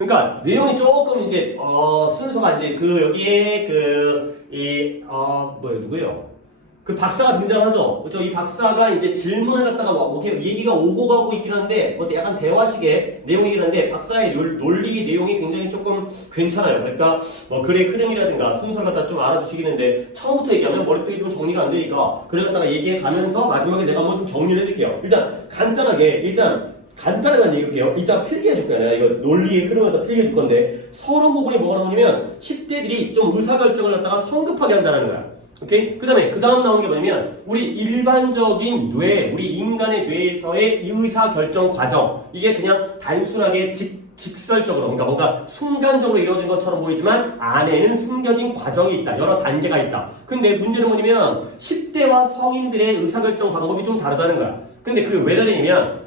그러니까 내용이 조금 이제 순서가 이제 그 여기에 누구예요? 그 박사가 등장하죠. 그렇죠? 이 박사가 이제 질문을 갖다가 얘기가 오고 가고 있긴 한데 약간 대화식의 내용이긴 한데 박사의 논리 내용이 굉장히 조금 괜찮아요. 그러니까 뭐 글의 흐름이라든가 순서를 갖다 좀 알아두시겠는데 처음부터 얘기하면 머릿속에 좀 정리가 안 되니까 그걸 갖다가 얘기해 가면서 마지막에 내가 한번 좀 정리를 해드릴게요. 일단 간단하게 얘기할게요. 이따 필기해 줄 거야. 이거 논리의 흐름을 갖다 필기해 줄 건데 서론 부분이 뭐가 나오냐면 10대들이 좀 의사결정을 갖다가 성급하게 한다는 거야. 오케이? 그 다음 나오는 게 뭐냐면 우리 일반적인 우리 인간의 뇌에서의 의사결정 과정 이게 그냥 단순하게 직설적으로 그러니까 뭔가 순간적으로 이루어진 것처럼 보이지만 안에는 숨겨진 과정이 있다. 여러 단계가 있다. 근데 문제는 뭐냐면 10대와 성인들의 의사결정 방법이 좀 다르다는 거야. 근데 그게 왜 다르냐면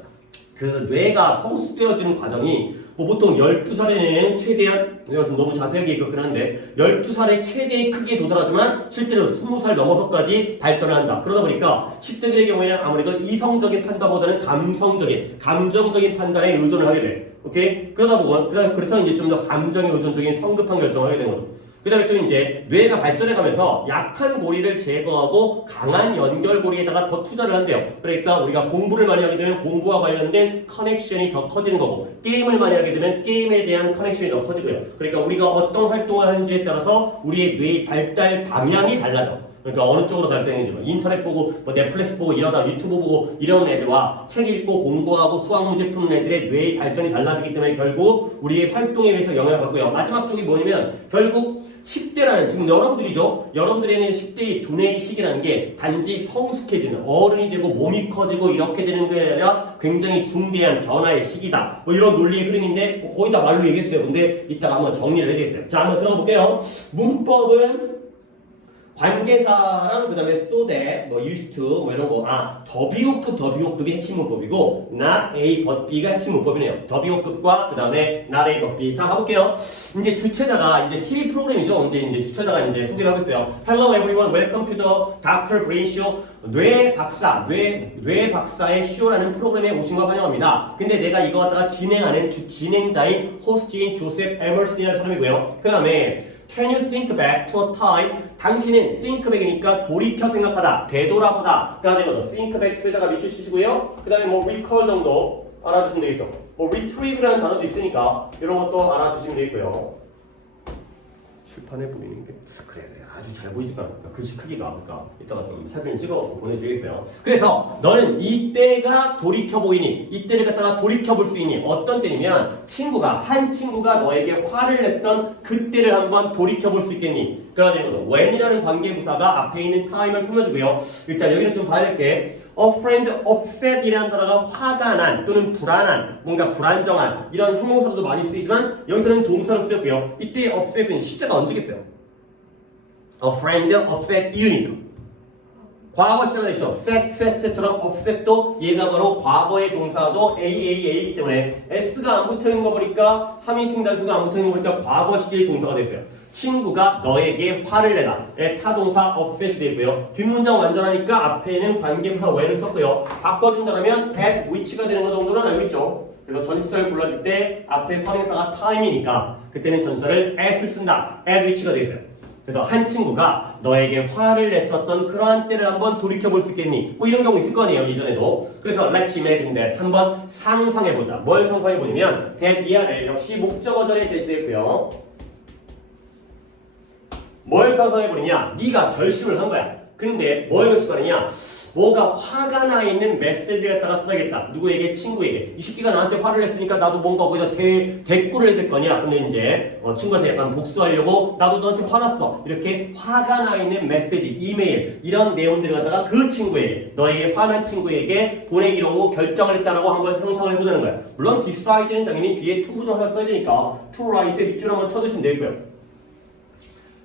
그 뇌가 성숙되어지는 과정이 보통 12살에는 최대한 내가 좀 너무 자세하게 얘기했긴 한데 12살에 최대의 크기에 도달하지만 실제로 20살 넘어서까지 발전을 한다. 그러다 보니까 10대들의 경우에는 아무래도 이성적인 판단보다는 감정적인 판단에 의존을 하게 돼. 오케이? 그래서 이제 좀 더 감정에 의존적인 성급한 결정을 하게 되는 거죠. 그 다음에 또 이제 뇌가 발전해가면서 약한 고리를 제거하고 강한 연결고리에다가 더 투자를 한대요. 그러니까 우리가 공부를 많이 하게 되면 공부와 관련된 커넥션이 더 커지는 거고 게임을 많이 하게 되면 게임에 대한 커넥션이 더 커지고요. 그러니까 우리가 어떤 활동을 하는지에 따라서 우리의 뇌의 발달 방향이 달라져. 그러니까 어느 쪽으로 발달했는지 인터넷 보고 넷플릭스 보고 이러다 유튜브 보고 이런 애들과 책 읽고 공부하고 수학 문제 푸는 애들의 뇌의 발전이 달라지기 때문에 결국 우리의 활동에 의해서 영향을 받고요. 마지막 쪽이 뭐냐면 결국 10대라는 지금 여러분들에는 10대의 두뇌의 시기라는 게 단지 성숙해지는 어른이 되고 몸이 커지고 이렇게 되는 게 아니라 굉장히 중대한 변화의 시기다. 이런 논리의 흐름인데 거의 다 말로 얘기했어요. 근데 이따가 한번 정리를 해드리겠어요. 자, 한번 들어가 볼게요. 문법은 관계사랑 그 다음에 so that, used to 이런 거 더비호급이 핵심 문법이고 not A but B가 핵심 문법이네요. 더비호급과 그 다음에 not A but B. 자, 가볼게요. 이제 주체자가 이제 TV 프로그램이죠. 이제 주체자가 이제 소개를 하고 있어요. Hello everyone, welcome to the Dr. Brain Show. 뇌 박사의 쇼라는 프로그램에 오신 걸 환영합니다. 근데 내가 이거 갖다가 진행하는 진행자인 호스트인 조셉 에머슨이라는 사람이고요. 그 다음에 Can you think back to a time? 당신은 think back이니까 돌이켜 생각하다, 되돌아보다. 그래야 되거든. think back to에다가 밑줄 치시고요. 그 다음에 recall 정도 알아두시면 되겠죠. retrieve라는 단어도 있으니까 이런 것도 알아두시면 되겠고요. 칠판에 보이는 게 그래 아주 잘 보이지가 않을까 글씨 크기가 그러니까 이따가 좀 사진을 찍어 보내주겠어요. 그래서 너는 이때가 돌이켜 보이니 이때를 갖다가 돌이켜 볼 수 있니 어떤 때냐면 한 친구가 너에게 화를 냈던 그때를 한번 돌이켜 볼 수 있겠니 그래야 되는 거죠. when이라는 관계부사가 앞에 있는 time을 꾸며주고요. 일단 여기는 좀 봐야 될 게 A friend upset이라는 단어가 화가 난 또는 불안한 뭔가 불안정한 이런 형용사로도 많이 쓰이지만 여기서는 동사로 쓰였고요. 이때 upset은 시제가 언제겠어요? A friend upset you니까 과거 시제가 됐죠. set처럼 upset도 얘가 바로 과거의 동사도 AAA이기 때문에 S가 안 붙어있는 거 보니까 3인칭 단수가 안 붙어있는 거 보니까 과거 시제의 동사가 됐어요. 친구가 너에게 화를 내다. 타동사 upset이 되고요. 뒷문장 완전하니까 앞에는 관계부사 when을 썼고요. 바꿔준다면 at which가 되는 거 정도는 알고 있죠. 그래서 전치사를 골라줄 때 앞에 선행사가 time이니까 그때는 전치사를 at을 쓴다. at which가 되어 있어요. 그래서 한 친구가 너에게 화를 냈었던 그러한 때를 한번 돌이켜볼 수 있겠니? 이런 경우 있을 거 아니에요, 이전에도. 그래서 let's imagine that 한번 상상해보자. 뭘 상상해보냐면 that 이하를 역시 목적어절에 대시되고요. 뭘 상상해보느냐? 네가 결심을 한 거야. 근데 뭘 결심하느냐? 뭐가 화가 나 있는 메시지 갖다가 써야겠다. 누구에게? 친구에게. 이 새끼가 나한테 화를 냈으니까 나도 뭔가 거기다 대꾸를 해야 될 거냐? 근데 이제 친구한테 약간 복수하려고 나도 너한테 화났어. 이렇게 화가 나 있는 메시지, 이메일 이런 내용들을 갖다가 그 친구에게 너에게 화난 친구에게 보내기로 결정을 했다라고 한번 상상을 해보자는 거야. 물론 decide는 당연히 뒤에 to 부정사를 써야 되니까 to write에 밑줄 한번 쳐두시면 되고요.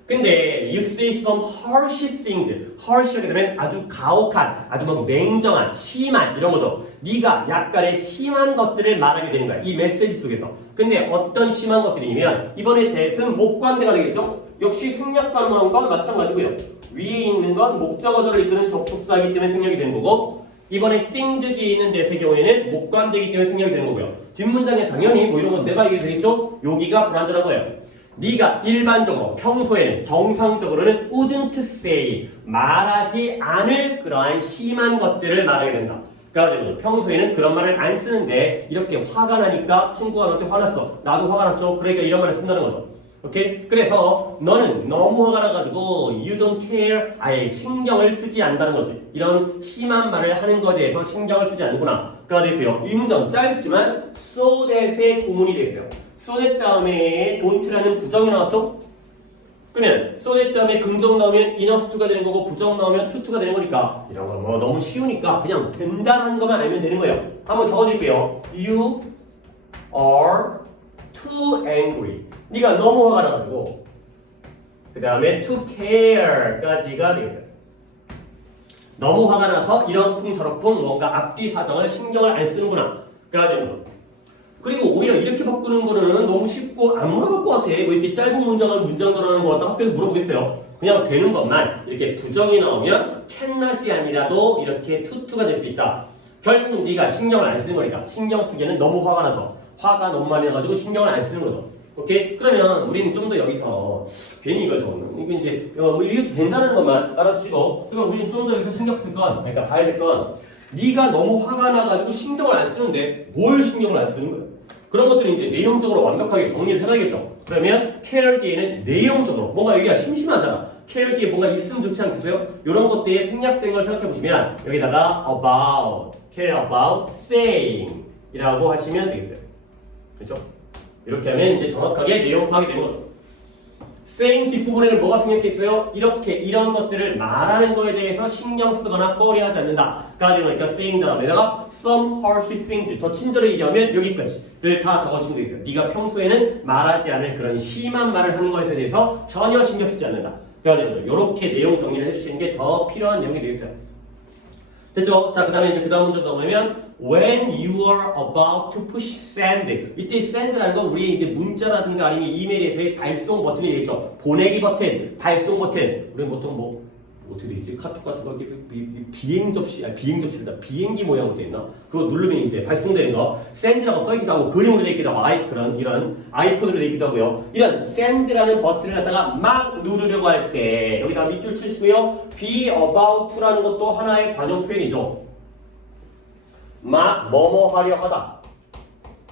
근데 you see some harsh things. harsh하게 되면 아주 가혹한, 아주 막 냉정한, 심한 이런 거죠. 네가 약간의 심한 것들을 말하게 되는 거야. 이 메시지 속에서. 근데 어떤 심한 것들이냐면 이번에 that은 목관대가 되겠죠. 역시 생략 가능한 건 마찬가지고요. 위에 있는 건 목적어절을 이끄는 접속사이기 때문에 생략이 되는 거고 이번에 things 뒤에 있는 that의 경우에는 목관대이기 때문에 생략이 되는 거고요. 뒷문장에 당연히 뭐 이런 건 내가 얘기해도 되겠죠? 여기가 불완전한 거예요. 네가 일반적으로 평소에는 정상적으로는 wouldn't say 말하지 않을 그러한 심한 것들을 말하게 된다. 그러니까 평소에는 그런 말을 안 쓰는데 이렇게 화가 나니까 친구가 너한테 화났어. 나도 화가 났죠. 그러니까 이런 말을 쓴다는 거죠. 오케이? 그래서 너는 너무 화가 나가지고 you don't care 아예 신경을 쓰지 않는다는 거지. 이런 심한 말을 하는 것에 대해서 신경을 쓰지 않는구나. 가 되고요. 이 문장 짧지만 so that의 구문이 되어 있어요. so that 다음에 don't라는 부정이 나왔죠? 그러면 so that 다음에 긍정 나오면 enough to가 되는 거고 부정 나오면 to to가 되는 거니까 이런 거 뭐 너무 쉬우니까 그냥 된다는 것만 알면 되는 거예요. 한번 적어드릴게요. You are too angry. 네가 너무 화가 나가지고 그 다음에 to care까지가 되겠어요. 너무 화가 나서 이런쿵 저런쿵 뭔가 앞뒤 사정을 신경을 안 쓰는구나. 가 되는 거죠. 그리고 오히려 이렇게 바꾸는 거는 너무 쉽고 안 물어볼 것 같아. 뭐 이렇게 짧은 문장을 문장 전하는 거 같다 학교에서 물어보겠어요. 그냥 되는 것만 이렇게 부정이 나오면 cannot이 아니라도 이렇게 to가 될 수 있다. 결국 네가 신경을 안 쓰는 거니까 신경 쓰기에는 너무 화가 나서 화가 너무 많이 나가지고 신경을 안 쓰는 거죠. 오케이? 그러면 우리는 좀 더 여기서 괜히 이걸 적었는 이게 이제 뭐 이렇게 된다는 것만 알아주시고 그러면 우리는 좀 더 여기서 신경 쓸 건 그러니까 봐야 될 건 네가 너무 화가 나가지고 신경을 안 쓰는데 뭘 신경을 안 쓰는 거야? 그런 것들은 이제 내용적으로 완벽하게 정리를 해가야겠죠. 그러면 care 뒤에는 내용적으로 뭔가 여기가 심심하잖아. care 뒤에 뭔가 있으면 좋지 않겠어요? 이런 것들이 생략된 걸 생각해 보시면 여기다가 about, care about, saying 이라고 하시면 되겠어요. 그렇죠? 이렇게 하면 이제 정확하게 내용 파악이 되는 거죠. saying 뒷부분에는 뭐가 생략돼 있어요? 이렇게 이런 것들을 말하는 거에 대해서 신경 쓰거나 꺼려하지 않는다. 그러니까 saying 다음에다가 some harsh things 더 친절하게 얘기하면 여기까지를 다 적어주면 되겠어요. 네가 평소에는 말하지 않을 그런 심한 말을 하는 것에 대해서 전혀 신경 쓰지 않는다. 그러니까 이렇게 내용 정리를 해주시는 게 더 필요한 내용이 되겠어요. 됐죠? 자, 그 다음에 이제 그 다음 문제가 보면 when you are about to push send 이때 send라는 건 우리 이제 문자라든가 아니면 이메일에서의 발송 버튼이 되겠죠. 보내기 버튼, 발송 버튼. 우리는 보통 뭐 어떻게 되겠지? 카톡 같은 거 비행 접시다. 비행기 모양으로 되어 있나? 그거 누르면 이제 발송되는 거 send라고 써있기도 하고 그림으로 되어 있기도 하고 이런 아이콘으로 되어 있기도 하고요. 이런 send라는 버튼을 갖다가 막 누르려고 할 때 여기다가 밑줄 치시고요. be about to라는 것도 하나의 관용 표현이죠. 막 뭐뭐 하려 하다.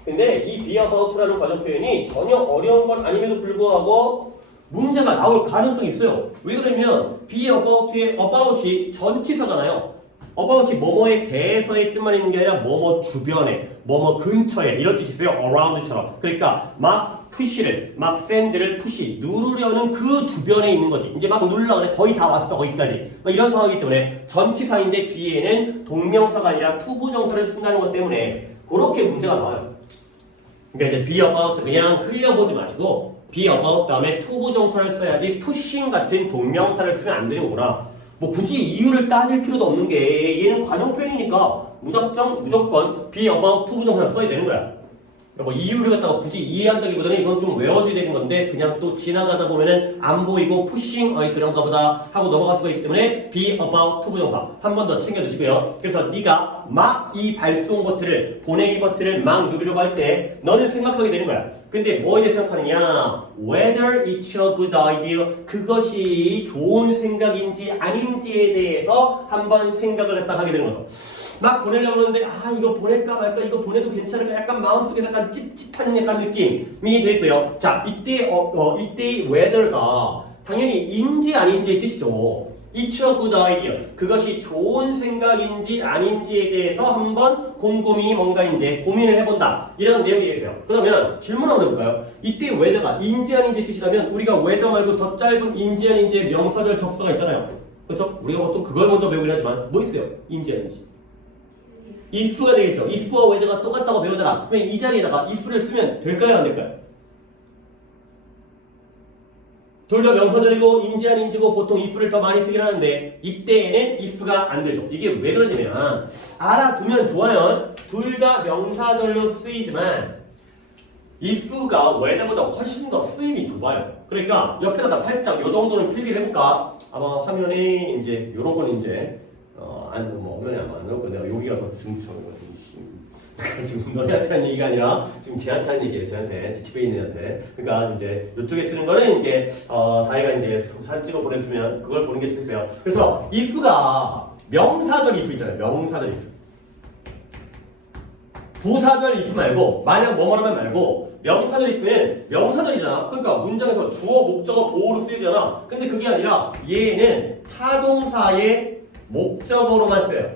근데 이 be about라는 관용 표현이 전혀 어려운 건 아님에도 불구하고 문제가 나올 가능성이 있어요. 왜 그러냐면 be about의 about이 전치사잖아요. about이 뭐뭐에 대해서의 뜻만 있는 게 아니라 뭐뭐 주변에, 뭐뭐 근처에 이런 뜻이 있어요. around처럼. 그러니까 막 push를, 막 send를 push, 누르려는 그 주변에 있는 거지. 이제 막 누르려고 그래. 거의 다 왔어. 거기까지. 이런 상황이기 때문에 전치사인데 뒤에는 동명사가 아니라 투부정사를 쓴다는 것 때문에 그렇게 문제가 나와요. 그러니까 이제 be about 그냥 흘려보지 마시고 be about 다음에 투부정사를 써야지 pushing 같은 동명사를 쓰면 안 되는 거구나. 뭐 굳이 이유를 따질 필요도 없는 게 얘는 관용 표현이니까 무조건 be about 투부정사를 써야 되는 거야. 뭐 이유를 갖다가 굳이 이해한다기보다는 이건 좀 외워줘야 되는 건데 그냥 또 지나가다 보면은 안 보이고 pushing 그런가 보다 하고 넘어갈 수가 있기 때문에 be about 투부정사 한 번 더 챙겨두시고요. 그래서 네가 막 이 발송 버튼을 보내기 버튼을 막 누르려고 할 때 너는 생각하게 되는 거야. 근데 뭐에 대해 생각하느냐? Whether it's a good idea 그것이 좋은 생각인지 아닌지에 대해서 한번 생각을 했다 하게 되는 거죠. 막 보내려고 그러는데 이거 보낼까 말까 이거 보내도 괜찮을까 약간 마음속에 약간 찝찝한 약간 느낌이 되고요. 자 이때 이때 whether가 당연히 인지 아닌지의 뜻이죠. It's a good idea. 그것이 좋은 생각인지 아닌지에 대해서 한번 곰곰이 뭔가 이제 고민을 해본다. 이런 내용이 되겠어요. 그러면 질문 한번 해볼까요? 이때 whether가 인지 아닌지 뜻이라면 우리가 whether 말고 더 짧은 인지 아닌지의 명사절 접수가 있잖아요. 그렇죠? 우리가 보통 그걸 먼저 배우긴 하지만 뭐 있어요? 인지 아닌지. if가 되겠죠. if와 whether가 똑같다고 배우잖아. 그럼 이 자리에다가 if를 쓰면 될까요? 안 될까요? 둘 다 명사절이고 인지 아닌지고 보통 if를 더 많이 쓰긴 하는데 이때에는 if가 안 되죠. 이게 왜 그러냐면 알아두면 좋아요. 둘 다 명사절로 쓰이지만 if가 whether보다 훨씬 더 쓰임이 좁아요. 그러니까 옆에다가 살짝 요 정도는 필기를 해볼까? 아마 화면에 이제 요런 건 이제 화면에 아마 안 나올 거예요. 내가 여기가 더 증명을 지금 너네한테 하는 얘기가 아니라 지금 쟤한테 하는 얘기예요. 쟤한테 집에 있는 애한테. 그러니까 이제 이쪽에 쓰는 거는 이제 다이가 이제 사진 찍어 보내주면 그걸 보는 게 좋겠어요. 그래서 if가 명사절 if 있잖아요. 명사절 if. 부사절 if 말고 만약 뭐뭐라면 말고 명사절 if는 명사절이잖아. 그러니까 문장에서 주어 목적어 보호로 쓰이잖아. 근데 그게 아니라 얘는 타동사의 목적어로만 써요.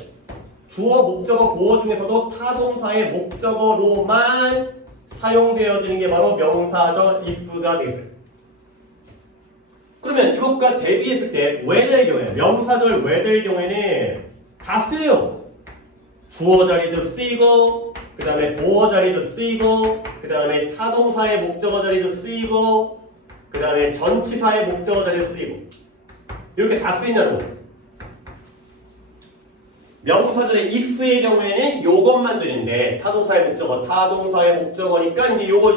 주어 목적어 보호 중에서도 타동사의 목적어로만 사용되어지는 게 바로 명사절 if가 되겠어요. 그러면 이것과 대비했을 때 whether의 경우에 명사절 whether의 경우에는 다 쓰여요. 주어 자리도 쓰이고 그 다음에 보어 자리도 쓰이고 그 다음에 타동사의 목적어 자리도 쓰이고 그 다음에 전치사의 목적어 자리도 쓰이고 이렇게 다 쓰인다는 거예요. 명사절의 if의 경우에는 요것만 되는데 타동사의 목적어니까 이제 요거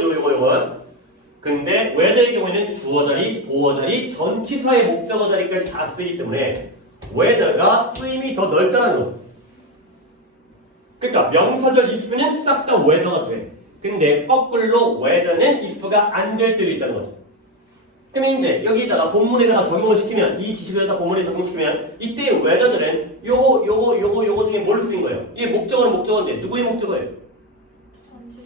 근데 whether의 경우에는 주어 자리, 보어 자리, 전치사의 목적어 자리까지 다 쓰이기 때문에 whether가 쓰임이 더 넓다는 거죠. 그러니까 명사절 if는 싹 다 whether가 돼. 근데 거꾸로 whether는 if가 안 될 때도 있다는 거죠. 그러면 이제 여기다가 본문에다가 적용을 시키면 이 지식에다가 본문에 적용시키면 이때 whether절은 요거 중에 뭘 쓰인 거예요? 이게 목적어는 목적어인데 누구의 목적어예요?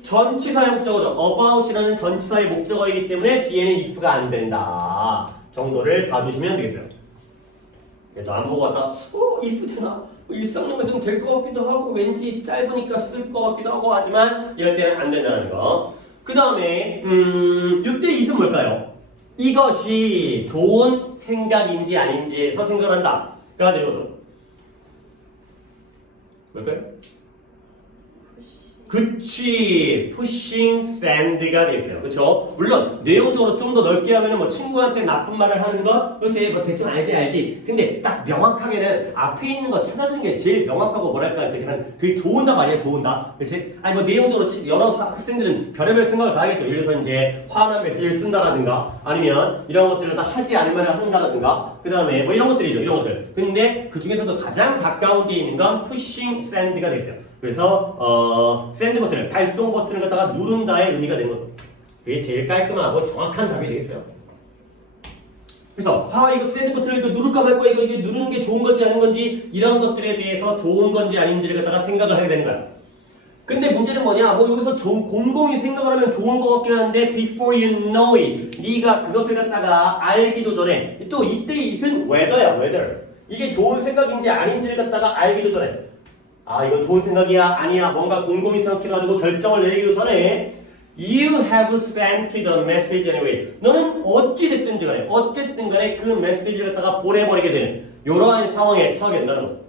전치사의 목적어죠. about이라는 전치사의 목적어이기 때문에 뒤에는 if가 안 된다 정도를 봐주시면 되겠어요. 그래도 안 보고 왔다 if 되나? 일상용에서는 될 것 같기도 하고 왠지 짧으니까 쓸 것 같기도 하고 하지만 이럴 때는 안 된다는 거. 그 다음에 6대 2은 뭘까요? 이것이 좋은 생각인지 아닌지에서 생각을 한다 가 되는 거죠. 뭘까요? 그치, pushing sand가 돼 있어요. 그쵸? 물론 내용적으로 좀 더 넓게 하면은 뭐 친구한테 나쁜 말을 하는 거, 그치? 뭐 대충 알지. 근데 딱 명확하게는 앞에 있는 거 찾아주는 게 제일 명확하고 뭐랄까, 그게 좋은 답 아니야, 좋은 답, 그치? 아니 뭐 내용적으로 여러 학생들은 별의별 생각을 다 하겠죠. 예를 들어서 이제 화난 메시지를 쓴다라든가, 아니면 이런 것들을 다 하지 않을 말을 한다라든가, 그 다음에 뭐 이런 것들이죠, 이런 것들. 근데 그 중에서도 가장 가까운 데 있는 건 pushing sand가 돼 있어요. 그래서 샌드 버튼을 발송 버튼을 갖다가 누른다의 의미가 되는 거죠. 그게 제일 깔끔하고 정확한 답이 되겠어요. 그래서 이거 샌드 버튼을 이거 누를까 말까 이게 누르는 게 좋은 건지 아닌 건지 이런 것들에 대해서 좋은 건지 아닌지를 갖다가 생각을 하게 되는 거야. 근데 문제는 뭐냐? 뭐 여기서 곰곰이 생각을 하면 좋은 것 같긴 한데 before you know it 네가 그것을 갖다가 알기도 전에 또 이때 it은 whether야 whether 이게 좋은 생각인지 아닌지를 갖다가 알기도 전에 이건 좋은 생각이야 아니야 뭔가 곰곰이 생각해가지고 결정을 내리기도 전에 You have sent the message anyway 너는 어찌됐든지 간에 어쨌든 간에 그 메시지를 갖다가 보내버리게 되는 이러한 상황에 처하게 된다는 거죠.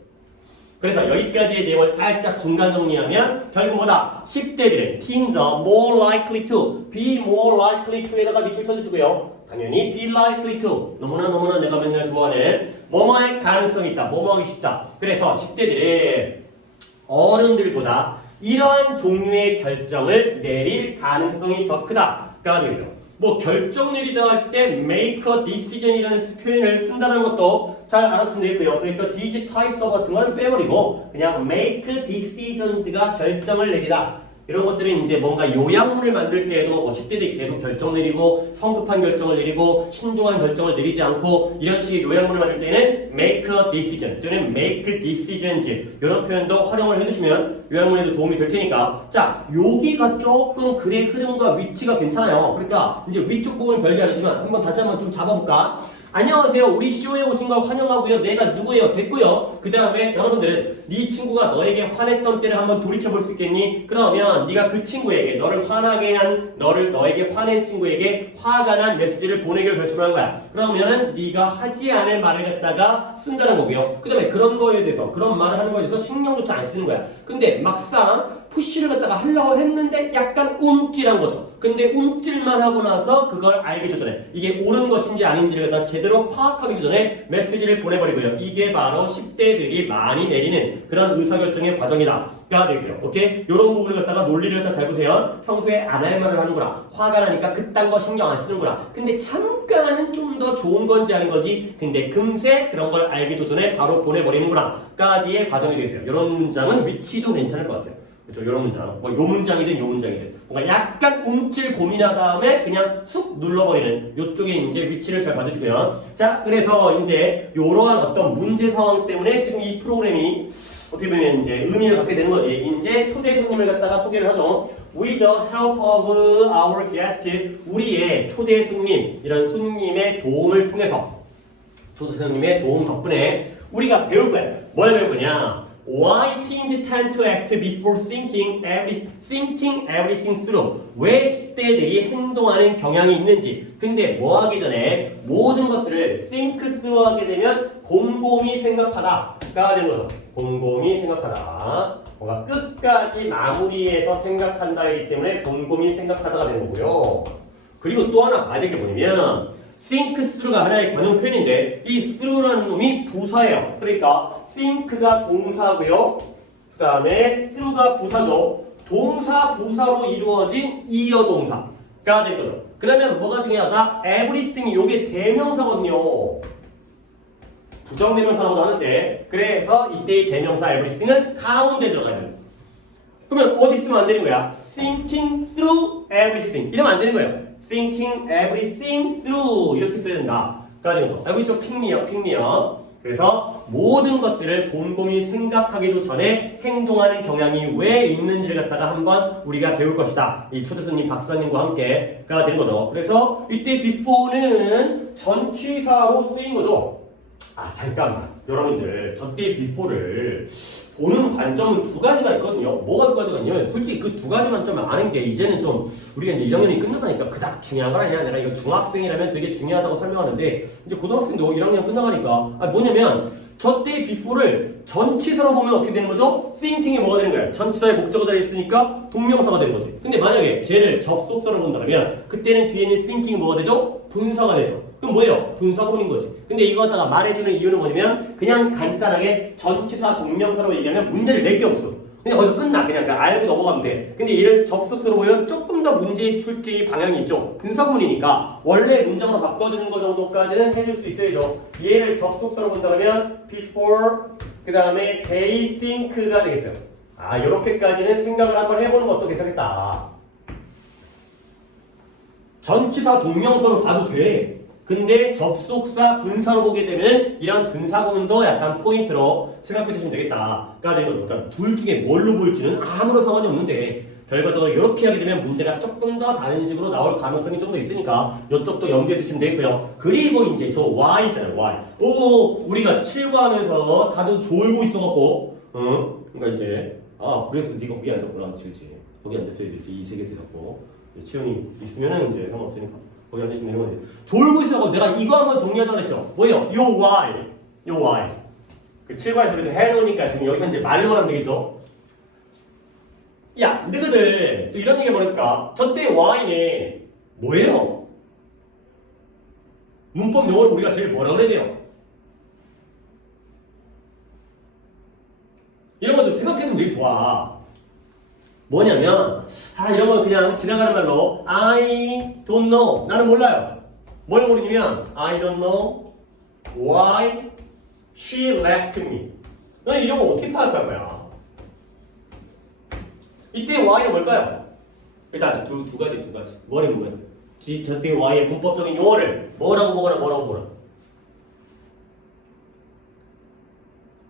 그래서 여기까지의 내용을 살짝 중간 정리하면 결국 뭐다? 10대들은 teens are more likely to be more likely to에다가 밑줄 쳐주시고요. 당연히 be likely to 너무나 내가 맨날 좋아하는 뭐뭐할 가능성이 있다 뭐뭐하기 쉽다. 그래서 10대들은 어른들보다 이러한 종류의 결정을 내릴 가능성이 더 크다가 되겠어요. 뭐 결정 내리다 할 때 make a decision이라는 표현을 쓴다는 것도 잘 알아두면 되겠고요. 그러니까 these types of 같은 거는 빼버리고 그냥 make decisions,가 결정을 내리다. 이런 것들은 이제 뭔가 요약문을 만들 때에도 뭐 10대들이 계속 결정 내리고 성급한 결정을 내리고 신중한 결정을 내리지 않고 이런 식의 요약문을 만들 때는 make a decision 또는 make decisions 이런 표현도 활용을 해주시면 요약문에도 도움이 될 테니까 자 여기가 조금 글의 흐름과 위치가 괜찮아요. 그러니까 이제 위쪽 부분은 별게 아니지만 한번 다시 한번 좀 잡아볼까? 안녕하세요. 우리 쇼에 오신 걸 환영하고요. 내가 누구예요? 됐고요. 그 다음에 여러분들은 네 친구가 너에게 화냈던 때를 한번 돌이켜볼 수 있겠니? 그러면 네가 그 친구에게 너를 화나게 한 너에게 화낸 친구에게 화가 난 메시지를 보내기로 결심을 한 거야. 그러면은 네가 하지 않을 말을 갖다가 쓴다는 거고요. 그 다음에 그런 거에 대해서 그런 말을 하는 거에 대해서 신경조차 안 쓰는 거야. 근데 막상 푸시를 갖다가 하려고 했는데 약간 움찔한 거죠. 근데 움찔만 하고 나서 그걸 알기도 전에 이게 옳은 것인지 아닌지를 갖다 제대로 파악하기도 전에 메시지를 보내버리고요. 이게 바로 10대들이 많이 내리는 그런 의사결정의 과정이다 가 되겠어요. 오케이? 요런 부분을 갖다가 논리를 갖다 잘 보세요. 평소에 안 할 말을 하는구나. 화가 나니까 그딴 거 신경 안 쓰는구나. 근데 잠깐은 좀 더 좋은 건지 아닌 건지 근데 금세 그런 걸 알기도 전에 바로 보내버리는구나 까지의 과정이 되겠어요. 요런 문장은 위치도 괜찮을 것 같아요. 그렇죠? 이런 문장. 뭐 요 문장이든 요 문장이든 뭔가 약간 움찔 고민한 다음에 그냥 쑥 눌러버리는 요쪽에 이제 위치를 잘 받으시고요. 자, 그래서 이제 요러한 어떤 문제 상황 때문에 지금 이 프로그램이 어떻게 보면 이제 의미를 갖게 되는 거지. 이제 초대 손님을 갖다가 소개를 하죠. With the help of our guest, 우리의 초대 손님, 이런 손님의 도움을 통해서, 초대 손님의 도움 덕분에 우리가 배울 거야. 뭘 배울 거냐? Why teens tend to act before thinking everything through. 왜 10대들이 행동하는 경향이 있는지. 근데 뭐 하기 전에 모든 것들을 think through 하게 되면 곰곰이 생각하다가 되는 거죠. 곰곰이 생각하다. 뭔가 끝까지 마무리해서 생각한다이기 때문에 곰곰이 생각하다가 되는 거고요. 그리고 또 하나 봐야 될 게 뭐냐면 think through가 하나의 관용 표현인데 이 through라는 놈이 부사예요. 그러니까 think가 동사고요. 그 다음에 through가 부사죠. 동사, 부사로 이루어진 이어동사가 될 거죠. 그러면 뭐가 중요하다? everything, 요게 대명사거든요. 부정대명사라고도 하는데 그래서 이때의 대명사 everything은 가운데 들어가야 돼요. 그러면 어디 쓰면 안 되는 거야? thinking through everything 이러면 안 되는 거예요. thinking everything through 이렇게 써야 된다. 그러니까 되는 거죠. 알고 있죠? 핑미어. 그래서 모든 것들을 곰곰이 생각하기도 전에 행동하는 경향이 왜 있는지를 갖다가 한번 우리가 배울 것이다. 이 초대손님 박사님과 함께가 되는 거죠. 그래서 이때 before는 전치사로 쓰인 거죠. 아 잠깐만 여러분들 저때 before를 보는 관점은 두 가지가 있거든요. 뭐가 두 가지가 있냐면 솔직히 그 두 가지 관점을 아는 게 이제는 좀 우리가 이제 1학년이 끝나가니까 그닥 중요한 건 아니야. 내가 이거 중학생이라면 되게 중요하다고 설명하는데 이제 고등학생도 1학년 끝나가니까 뭐냐면 저때 before를 전치사로 보면 어떻게 되는 거죠? thinking이 뭐가 되는 거야? 전치사의 목적어 자리에 있으니까 동명사가 되는 거지. 근데 만약에 쟤를 접속사로 본다면 그때는 뒤에는 thinking이 뭐가 되죠? 분사가 되죠. 그럼 뭐예요? 분사구문인 거지. 근데 이거 갖다가 말해주는 이유는 뭐냐면 그냥 간단하게 전치사 동명사로 얘기하면 문제를 낼 게 없어. 그냥 거기서 끝나. 그냥 알고 넘어가면 돼. 근데 얘를 접속사로 보면 조금 더 문제의 출제 방향이 있죠. 분사구문이니까 원래 문장으로 바꿔주는 거 정도까지는 해줄 수 있어야죠. 얘를 접속사로 본다면 before 그 다음에 they think가 되겠어요. 아 이렇게까지는 생각을 한번 해보는 것도 괜찮겠다. 전치사 동명사로 봐도 돼. 근데 접속사 분사로 보게 되면 이런 분사구문도 약간 포인트로 생각해 주시면 되겠다가 되는 거죠. 그러니까 둘 중에 뭘로 볼지는 아무런 상관이 없는데 결과적으로 이렇게 하게 되면 문제가 조금 더 다른 식으로 나올 가능성이 좀 더 있으니까 이쪽도 염두에 두시면 되고요. 그리고 이제 저 Y잖아요. Y. 우리가 7과 하면서 다들 졸고 있어갖고 그러니까 이제 그래서 네가 거기 앉았구나. 그치. 거기 앉았어야지. 이 세계 들었고 채연이 있으면은 이제 상관없으니까. 거기 앉으시면 되는 거지. 졸고 있어서 내가 이거 한번 정리하자고 그랬죠. 뭐예요? 요 Y. 그 7과에 그래도 해놓으니까 지금 여기서 이제 말로만 하면 되겠죠. 야, 너희들 또 이런 얘기 뭐랄까? 저때 Y는 뭐예요? 문법 용어로 우리가 제일 뭐라 그래야 돼요? 이런 거 좀 생각해두면 되게 좋아. 뭐냐면 이런 건 그냥 지나가는 말로 I don't know 나는 몰라요. 뭘 모르냐면 I don't know why she left me. 너는 이런 거 어떻게 파악할 거야? 이때 Y는 뭘까요? 일단 두 가지 뭐를 보면 저때 Y의 문법적인 용어를 뭐라고 보거나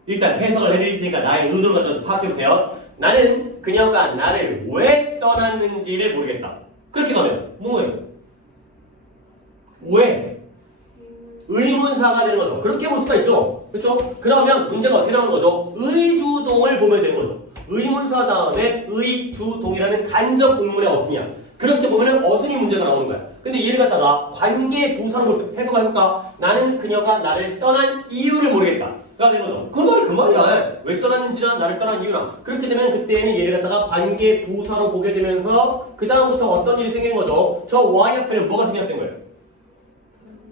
일단 해석을 해드릴 테니까 나의 의도를 먼저 파악해보세요. 나는 그녀가 나를 왜 떠났는지를 모르겠다. 그렇게 가면 뭐예요? 왜? 의문사가 되는 거죠. 그렇게 볼 수가 있죠. 그렇죠? 그러면 문제가 어떻게 나오는 거죠? 의주동을 보면 되는 거죠. 의문사 다음에 의주동이라는 간접 의문의 어순이야. 그렇게 보면 어순이 문제가 나오는 거야. 근데 얘를 갖다가 관계 부사로 해석해볼까? 나는 그녀가 나를 떠난 이유를 모르겠다. 가 되는 거죠. 그 말이 그 말이야. 왜 떠났는지랑 나를 떠난 이유랑. 그렇게 되면 그때는 얘를 갖다가 관계 부사로 보게 되면서 그 다음부터 어떤 일이 생기는 거죠? 저 Y 앞에는 뭐가 생략된 거예요?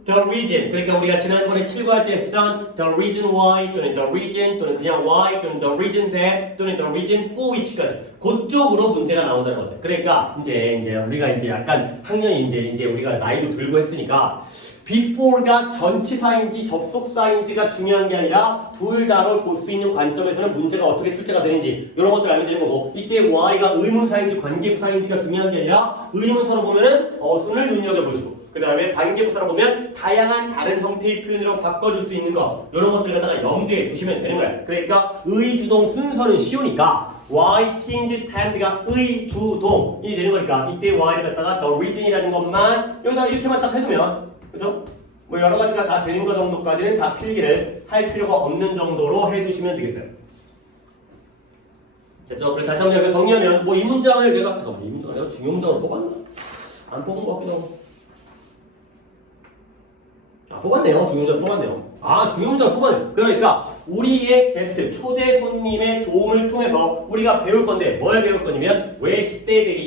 The reason. 그러니까 우리가 지난번에 7과 할 때 쓰던 the reason why 또는 the reason 또는 그냥 why 또는 the reason that 또는 the reason for which까지 그쪽으로 문제가 나온다는 거죠. 그러니까 이제 우리가 이제 약간 학년이 이제 우리가 나이도 들고 했으니까 before가 전치사인지 접속사인지가 중요한 게 아니라 둘 다를 볼 수 있는 관점에서는 문제가 어떻게 출제가 되는지 이런 것들 알면 되는 거고 이때 y가 의문사인지 관계부사인지가 중요한 게 아니라 의문사로 보면은 어순을 눈여겨보시고 그 다음에 관계부사로 보면 다양한 다른 형태의 표현으로 바꿔줄 수 있는 거 이런 것들 갖다가 염두에 두시면 되는 거예요. 그러니까 의주동 순서는 쉬우니까 y, tinge, tend가 의주동이 되는 거니까 이때 y를 갖다가 the reason이라는 것만 여기다 이렇게만 딱 해두면 그죠? 뭐 여러 가지가 다 되는 거 정도까지는 다 필기를 할 필요가 없는 정도로 해두시면 되겠어요. 됐죠? 그리고 다시 한번 여기서 정리하면 뭐 이 문장을 내가 잠깐만 이 문장을 내가 중요 문장으로 뽑았나? 안 뽑은 것 같기도 하고. 뽑았네요. 중요 문장 뽑았네요. 중요 문장 뽑았네요. 그러니까 우리의 게스트, 초대 손님의 도움을 통해서 우리가 배울 건데 뭘 배울 거냐면 왜 10대들이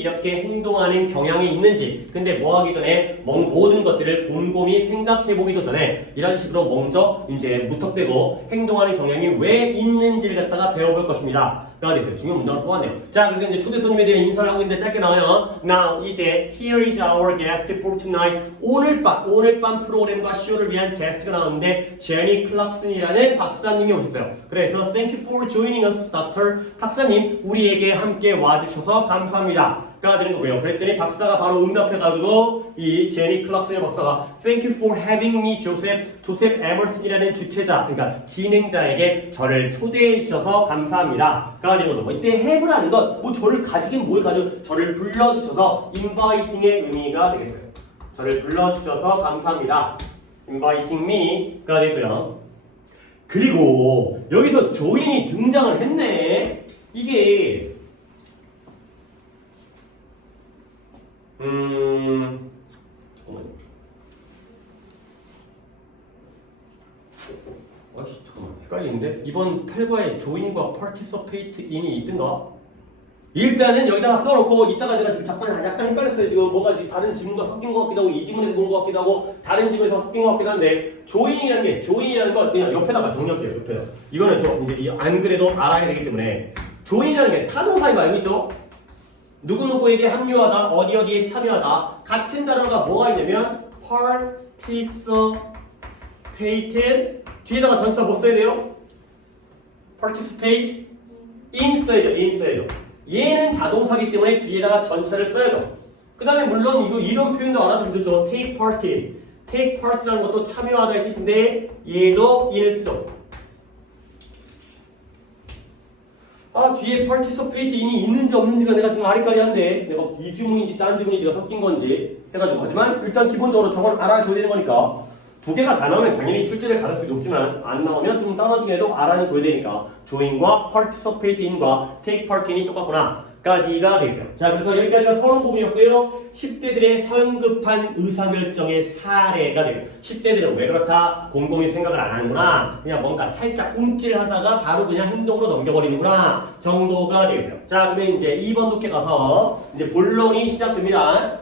이렇게 행동하는 경향이 있는지 근데 뭐 하기 전에 모든 것들을 곰곰이 생각해 보기도 전에 이런 식으로 먼저 이제 무턱대고 행동하는 경향이 왜 있는지를 갖다가 배워볼 것입니다. 가 됐어요. 중요 문장을 뽑았네요. 자, 그래서 이제 초대 손님에 대해 인사를 하고 있는데 짧게 나와요. Now, 이제 here is our guest for tonight. 오늘 밤 프로그램과 쇼를 위한 게스트가 나왔는데 제니 클락슨이라는 박사님이 오셨어요. 그래서 thank you for joining us, doctor. 박사님, 우리에게 함께 와주셔서 감사합니다. 가 되는 거고요. 그랬더니 박사가 바로 응답해가지고 이 제니 클락슨의 박사가 Thank you for having me, Joseph. 조셉 에머슨이라는 주체자, 그러니까 진행자에게 저를 초대해 주셔서 감사합니다. 가 되는 거죠. 뭐 이때 have라는 건 뭐 저를 가지긴 뭘 가지고 저를 불러주셔서 inviting의 의미가 되겠어요. 저를 불러주셔서 감사합니다. inviting me가 되고요. 그리고 여기서 조인이 등장을 했네. 이게 잠깐만요. 잠깐만 헷갈리는데 이번 8과에 join과 participate in이 있던가? 일단은 여기다가 써놓고 이따가 내가 지금 약간 헷갈렸어요. 지금 뭔가 다른 지문과 섞인 것 같기도 하고 이 지문에서 본 것 같기도 하고 다른 지문에서 섞인 것 같기도 한데 join이라는 거 그냥 옆에다가 정리할게요. 옆에다. 이거는 또 이제 안 그래도 알아야 되기 때문에 join이라는 게 타동사인 거 알고 있죠? 누구누구에게 합류하다, 어디에 참여하다. 같은 단어가 뭐가 있냐면 participate 뒤에다가 전치사 뭐 써야 돼요? participate in 써야죠. 얘는 자동사기 때문에 뒤에다가 전치사를 써야죠. 그 다음에 물론 이런 표현도 알아두면 되죠. take part라는 것도 참여하다의 뜻인데 얘도 in을 쓰죠. 뒤에 participate in이 있는지 없는지가 내가 지금 아리까리한데 내가 이 주문인지 딴 주문인지가 섞인 건지 해가지고 하지만 일단 기본적으로 저건 알아줘야 되는 거니까 두 개가 다 나오면 당연히 출제될 가능성이 높지만 안 나오면 좀 떨어지게도 알아는 둬야 되니까 join과 participate in과 take part in이 똑같구나 까지가 되겠어요. 자, 그래서 여기까지가 서론 부분이었고요. 10대들의 성급한 의사결정의 사례가 되겠어요. 10대들은 왜 그렇다? 곰곰이 생각을 안 하는구나. 그냥 뭔가 살짝 움찔하다가 바로 그냥 행동으로 넘겨버리는구나 정도가 되겠어요. 자, 그러면 이제 2번 독해 가서 이제 본론이 시작됩니다.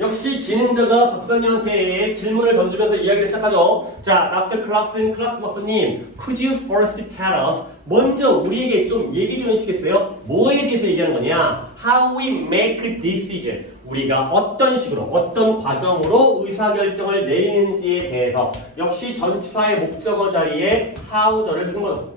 역시 진행자가 박사님한테 질문을 던지면서 이야기를 시작하죠. 자, Dr. 클락슨 박사님, could you first tell us? 먼저 우리에게 좀 얘기 좀 해주시겠어요? 뭐에 대해서 얘기하는 거냐? How we make decision. 우리가 어떤 식으로, 어떤 과정으로 의사결정을 내리는지에 대해서 역시 전치사의 목적어 자리에 how절을 쓴 거죠.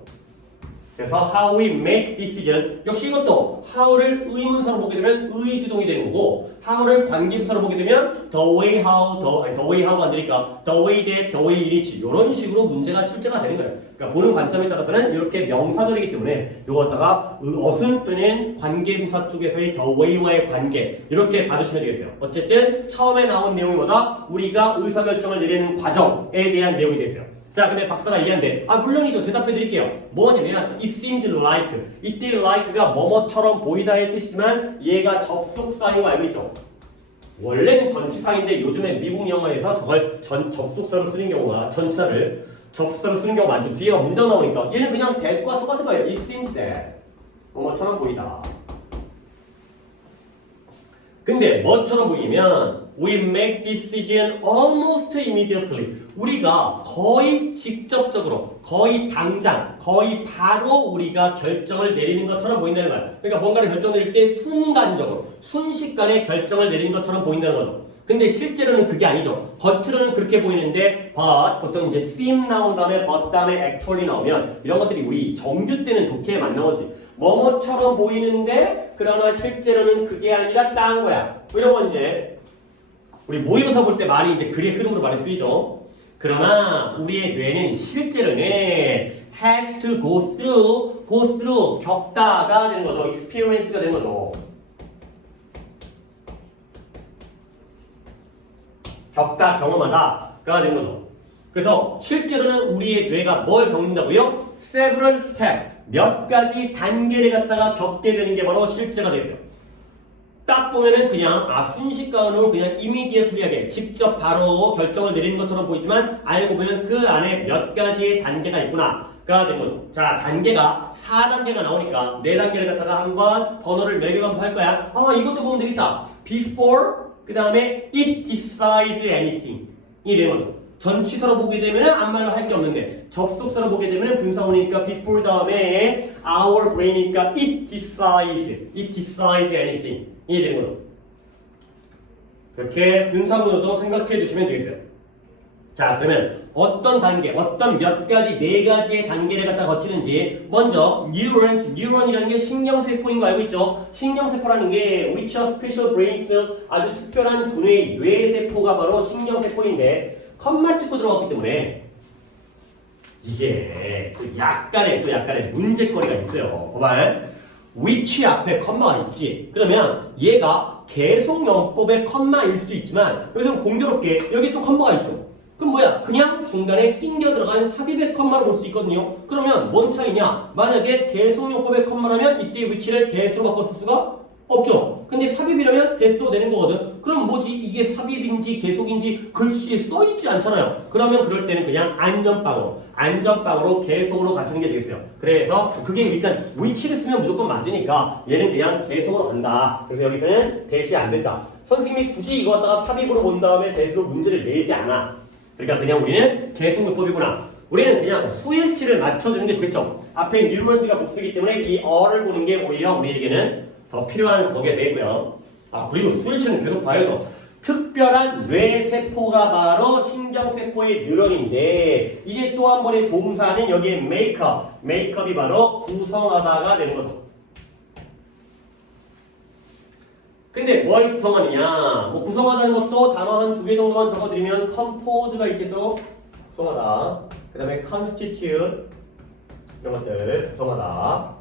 그래서 how we make decision 역시 이것도 how를 의문사로 보게 되면 의주동이 되는 거고 how를 관계부사로 보게 되면 the way how가 안 되니까 the way that, the way it is 이런 식으로 문제가 출제가 되는 거예요. 그러니까 보는 관점에 따라서는 이렇게 명사절이기 때문에 이거 갖다가 어순 또는 관계부사 쪽에서의 the way와의 관계 이렇게 받으시면 되겠어요. 어쨌든 처음에 나온 내용이 뭐다? 우리가 의사결정을 내리는 과정에 대한 내용이 되겠어요. 자, 근데 박사가 얘기하는데 물론이죠. 대답해 드릴게요. 뭐냐면 it seems like 이때 like가 뭐뭐처럼 보이다의 뜻이지만 얘가 접속사인 거 알고 있죠? 원래는 전치사인데 요즘에 미국 영어에서 저걸 접속사로 쓰는 경우가 전치사를 접속사로 쓰는 경우가 많죠. 뒤에가 문장 나오니까 얘는 그냥 that과 똑같은 거예요. it seems that 뭐뭐처럼 보이다. 근데 뭐처럼 보이면 We make decision almost immediately. 우리가 거의 직접적으로, 거의 당장, 거의 바로 우리가 결정을 내리는 것처럼 보인다는 거야. 그러니까 뭔가를 결정 내릴 때 순간적으로, 순식간에 결정을 내리는 것처럼 보인다는 거죠. 근데 실제로는 그게 아니죠. 겉으로는 그렇게 보이는데 but 보통 이제 seem 나온 다음에 but 다음에 actually 나오면 이런 것들이 우리 정규 때는 독해에 안 나오지. 뭐뭐처럼 보이는데 그러나 실제로는 그게 아니라 딴 거야. 이런 건 이제 우리 모의고사 볼 때 많이 이제 글의 흐름으로 많이 쓰이죠. 그러나 우리의 뇌는 실제로는 has to go through 겪다가 되는 거죠. experience가 되는 거죠. 겪다, 경험하다가 되는 거죠. 그래서 실제로는 우리의 뇌가 뭘 겪는다고요? several steps, 몇 가지 단계를 갖다가 겪게 되는 게 바로 실제가 되어요. 딱 보면은 그냥 순식간으로 그냥 immediately하게 직접 바로 결정을 내리는 것처럼 보이지만 알고 보면 그 안에 몇 가지의 단계가 있구나가 되는 거죠. 자, 단계가 4단계가 나오니까 4단계를 갖다가 한번 번호를 매겨가면서 할 거야. 이것도 보면 되겠다. before 그 다음에 it decides anything 이 되는 거죠. 전치사로 보게 되면은 아무 말로 할 게 없는데 접속사로 보게 되면은 분사원이니까 before 다음에 our brain이니까 it decides anything 이 되는 거죠. 그렇게 분사문으로도 생각해 주시면 되겠어요. 자, 그러면 어떤 단계, 어떤 몇 가지, 4가지의 단계를 갖다 거치는지 먼저 뉴런이라는 게 신경세포인 거 알고 있죠? 신경세포라는 게 which are special brains 아주 특별한 두뇌의 뇌세포가 바로 신경세포인데 컴마 찍고 들어갔기 때문에 이게 또 약간의 문제거리가 있어요. 봐봐요. which 앞에 컴마가 있지. 그러면 얘가 계속용법의 컴마일 수도 있지만 여기서 공교롭게 여기 또 컴마가 있어. 그럼 뭐야? 그냥 중간에 낑겨 들어간 삽입의 컴마로 볼 수 있거든요. 그러면 뭔 차이냐? 만약에 계속용법의 컴마라면 이때 위치를 대수로 바꿔 쓸 수가 없죠. 근데 삽입이라면 대수로 되는 거거든. 그럼 뭐지? 이게 삽입인지 계속인지 글씨에 써있지 않잖아요. 그러면 그럴 때는 그냥 안전빵으로 계속으로 가시는 게 되겠어요. 그래서 그게 일단 위치를 쓰면 무조건 맞으니까 얘는 그냥 계속으로 간다. 그래서 여기서는 대시 안 된다. 선생님이 굳이 이거 갖다가 삽입으로 본 다음에 대수로 문제를 내지 않아. 그러니까 그냥 우리는 계속용법이구나. 우리는 그냥 수일치를 맞춰주는 게 좋겠죠. 앞에 뉴런지가 복수이기 때문에 이 어를 보는 게 오히려 우리에게는 더 필요한 거게 되고요. 그리고 수일치는 계속 봐야죠. 특별한 뇌세포가 바로 신경세포의 뉴런인데 이제 또 한 번의 동사는 여기에 메이크업이 바로 구성하다가 되는 거죠. 근데 뭘 구성하느냐? 구성하다는 것도 단어 한 2개 정도만 적어드리면 compose가 있겠죠? 구성하다. 그 다음에 constitute 이런 것들 구성하다.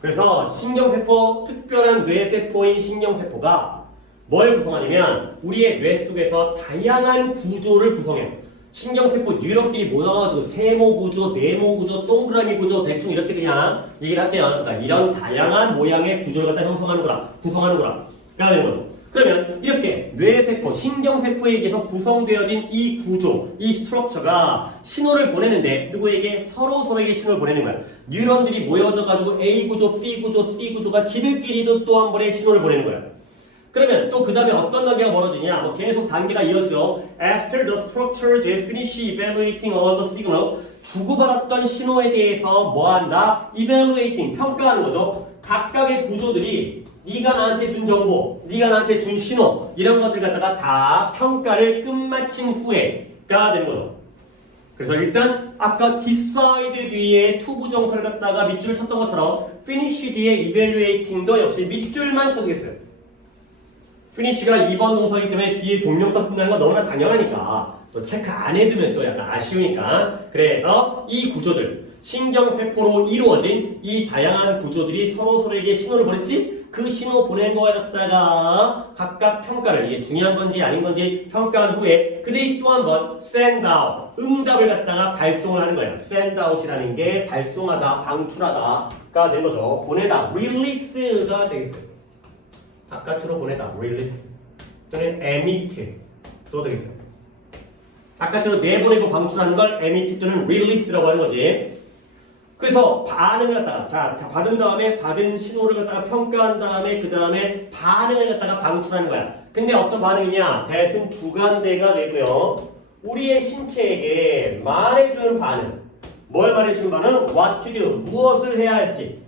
그래서 신경세포, 특별한 뇌세포인 신경세포가 뭘 구성하냐면 우리의 뇌 속에서 다양한 구조를 구성해요. 신경세포 뉴런끼리 모여가지고 세모 구조, 네모 구조, 동그라미 구조 대충 이렇게 그냥 얘기를 할게요. 자, 이런 다양한 모양의 구조를 갖다 구성하는구나. 그래야 되는 거죠. 그러면 이렇게 뇌세포, 신경세포에 의해서 구성되어진 이 구조, 이 스트럭처가 신호를 보내는데 누구에게? 서로에게 신호를 보내는 거야. 뉴런들이 모여져가지고 A 구조, B 구조, C 구조가 지들끼리도 또 한 번의 신호를 보내는 거야. 그러면 또 그 다음에 어떤 단계가 벌어지냐? 계속 단계가 이어지죠. After the structures finish evaluating all the signal, 주고받았던 신호에 대해서 뭐한다? Evaluating, 평가하는 거죠. 각각의 구조들이 네가 나한테 준 정보, 네가 나한테 준 신호 이런 것들 갖다가 다 평가를 끝마친 후에가 되는 거죠. 그래서 일단 아까 decide 뒤에 to 부정사를 갖다가 밑줄을 쳤던 것처럼 finish 뒤에 evaluating도 역시 밑줄만 쳐주겠어요. finish가 2번 동사이기 때문에 뒤에 동명사 쓴다는 건 너무나 당연하니까 또 체크 안 해두면 또 약간 아쉬우니까 그래서 이 구조들 신경세포로 이루어진 이 다양한 구조들이 서로에게 신호를 보냈지 그 신호 보낸 거에 갖다가 각각 평가를 이게 중요한 건지 아닌 건지 평가한 후에 그들이 또 한 번 send out 응답을 갖다가 발송을 하는 거예요. send out이라는 게 발송하다, 방출하다가 된 거죠. 보내다, release가 되겠어요. 바깥으로 보내다, release 또는 emit 또 되겠어요. 바깥으로 내보내고 방출하는 걸 emit 또는 release라고 하는 거지. 그래서 반응을 갖다가 자 받은 다음에 받은 신호를 갖다가 평가한 다음에 그 다음에 반응을 갖다가 방출하는 거야. 근데 어떤 반응이냐? that은 주관대가 되고요. 우리의 신체에게 말해주는 반응. 뭘 말해주는 반응? what to do. 무엇을 해야 할지.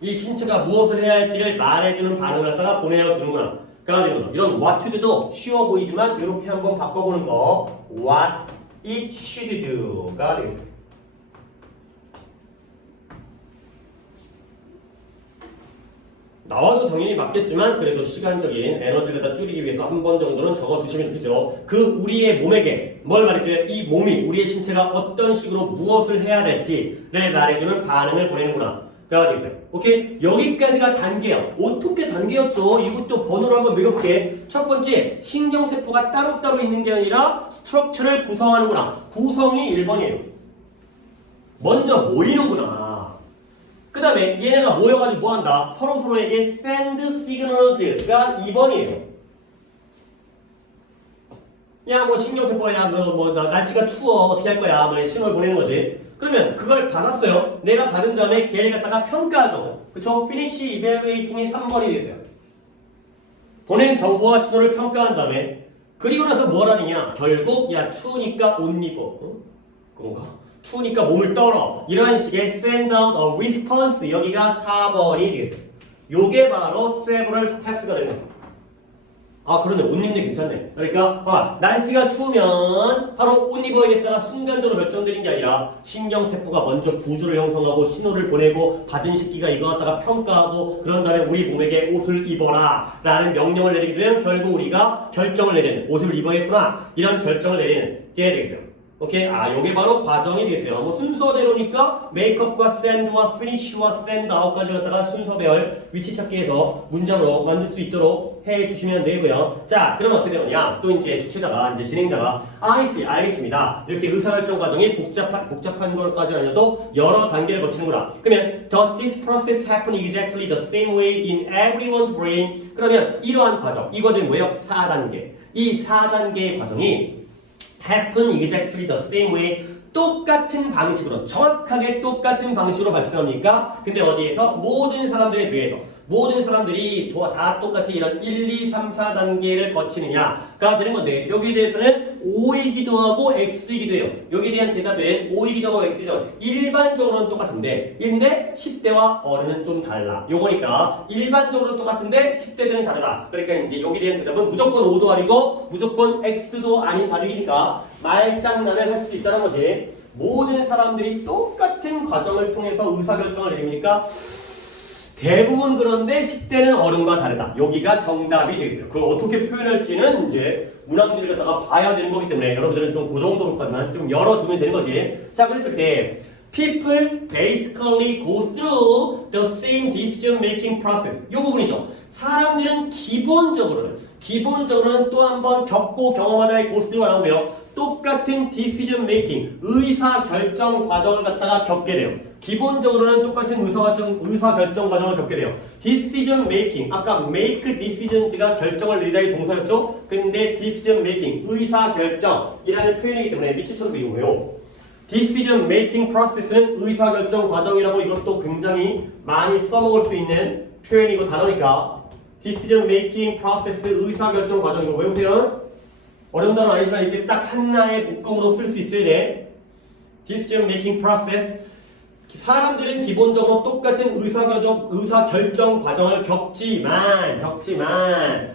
이 신체가 무엇을 해야 할지를 말해주는 반응을 갖다가 보내주는구나. 그러니까 이런 what to do도 쉬워 보이지만 이렇게 한번 바꿔보는 거 what it should do가 되겠습니다. 나와도 당연히 맞겠지만 그래도 시간적인 에너지를 다 줄이기 위해서 한 번 정도는 적어두시면 좋겠죠. 그 우리의 몸에게 뭘 말해줘요? 이 몸이 우리의 신체가 어떤 식으로 무엇을 해야 될지를 말해주는 반응을 보내는구나. 가 되겠어요. 오케이? 여기까지가 단계야. 어떻게 단계였죠? 이것도 번호를 한번 매겨볼게. 첫 번째, 신경세포가 따로따로 있는 게 아니라 스트럭처를 구성하는구나. 구성이 1번이에요. 먼저 모이는구나. 그 다음에 얘네가 모여가지고 뭐한다? 서로서로에게 send signals가 2번이에요. 야, 뭐 신경세포야, 날씨가 추워, 어떻게 할 거야, 뭐 신호를 보내는 거지. 그러면 그걸 받았어요. 내가 받은 다음에 걔를 갖다가 평가하죠. 그쵸? finish evaluating이 3번이 되겠어요. 보낸 정보와 신호를 평가한 다음에 그리고 나서 뭘 하느냐? 결국 야 추우니까 옷 입어. 그런가? 추우니까 몸을 떨어. 이런 식의 send out a response. 여기가 4번이 되겠어요. 요게 바로 several steps가 되는 거예요. 아 그러네. 옷 입는 게 괜찮네. 그러니까 날씨가 추우면 바로 옷 입어야겠다가 순간적으로 결정되는 게 아니라 신경세포가 먼저 구조를 형성하고 신호를 보내고 받은 식기가 이거 갖다가 평가하고 그런 다음에 우리 몸에게 옷을 입어라 라는 명령을 내리게 되면 결국 우리가 결정을 내리는 옷을 입어야겠구나 이런 결정을 내리는 게 되겠어요. 오케이? 요게 바로 과정이 되겠어요. 뭐 순서대로니까 메이크업과 샌드와 피니쉬와 샌드 아웃까지 갖다가 순서별 위치 찾기해서 문장으로 만들 수 있도록 해주시면 되고요. 자, 그러면 어떻게 되느냐? 또 이제 주체자가, 이제 진행자가 알겠습니다. 이렇게 의사결정 과정이 복잡한 것까지 아니어도 여러 단계를 거치는구나. 그러면 Does this process happen exactly the same way in everyone's brain? 그러면 이러한 과정, 이 과정이 뭐예요? 4단계. 이 4단계의 과정이 happen exactly the same way 똑같은 방식으로 정확하게 똑같은 방식으로 발생합니까? 근데 어디에서? 모든 사람들에 대해서 모든 사람들이 다 똑같이 이런 1, 2, 3, 4단계를 거치느냐가 되는 건데 여기에 대해서는 O이기도 하고 X이기도 해요. 여기에 대한 대답은 O이기도 하고 X이기도 하고 일반적으로는 똑같은데 근데 10대와 어른은 좀 달라. 요거니까 일반적으로 똑같은데 10대들은 다르다. 그러니까 이제 여기에 대한 대답은 무조건 O도 아니고 무조건 X도 아닌 다르기니까 말장난을 할 수 있다는 거지. 모든 사람들이 똑같은 과정을 통해서 의사결정을 내립니까? 대부분 그런데 10대는 어른과 다르다. 여기가 정답이 되겠어요. 그걸 어떻게 표현할지는 이제 문항지를 갖다가 봐야 되는 거기 때문에 여러분들은 좀 그 정도로까지만 좀 열어두면 되는 거지. 자, 그랬을 때 People basically go through the same decision making process. 이 부분이죠. 사람들은 기본적으로는 또 한 번 겪고 경험하다의 go through가 나오고요. 똑같은 decision making, 의사결정 과정을 갖다가 겪게 돼요. 기본적으로는 똑같은 의사결정 과정을 겪게 돼요. decision making, 아까 make decisions가 결정을 내리다의 동사였죠? 근데 decision making, 의사결정이라는 표현이기 때문에 밑줄쳐서 이거예요. decision making process는 의사결정 과정이라고 이것도 굉장히 많이 써먹을 수 있는 표현이고 단어니까 decision making process, 의사결정 과정 이거 외우세요. 어려운 단어 아니지만 이렇게 딱 하나의 묶음으로 쓸 수 있어야 돼. decision making process. 사람들은 기본적으로 똑같은 의사결정 과정을 겪지만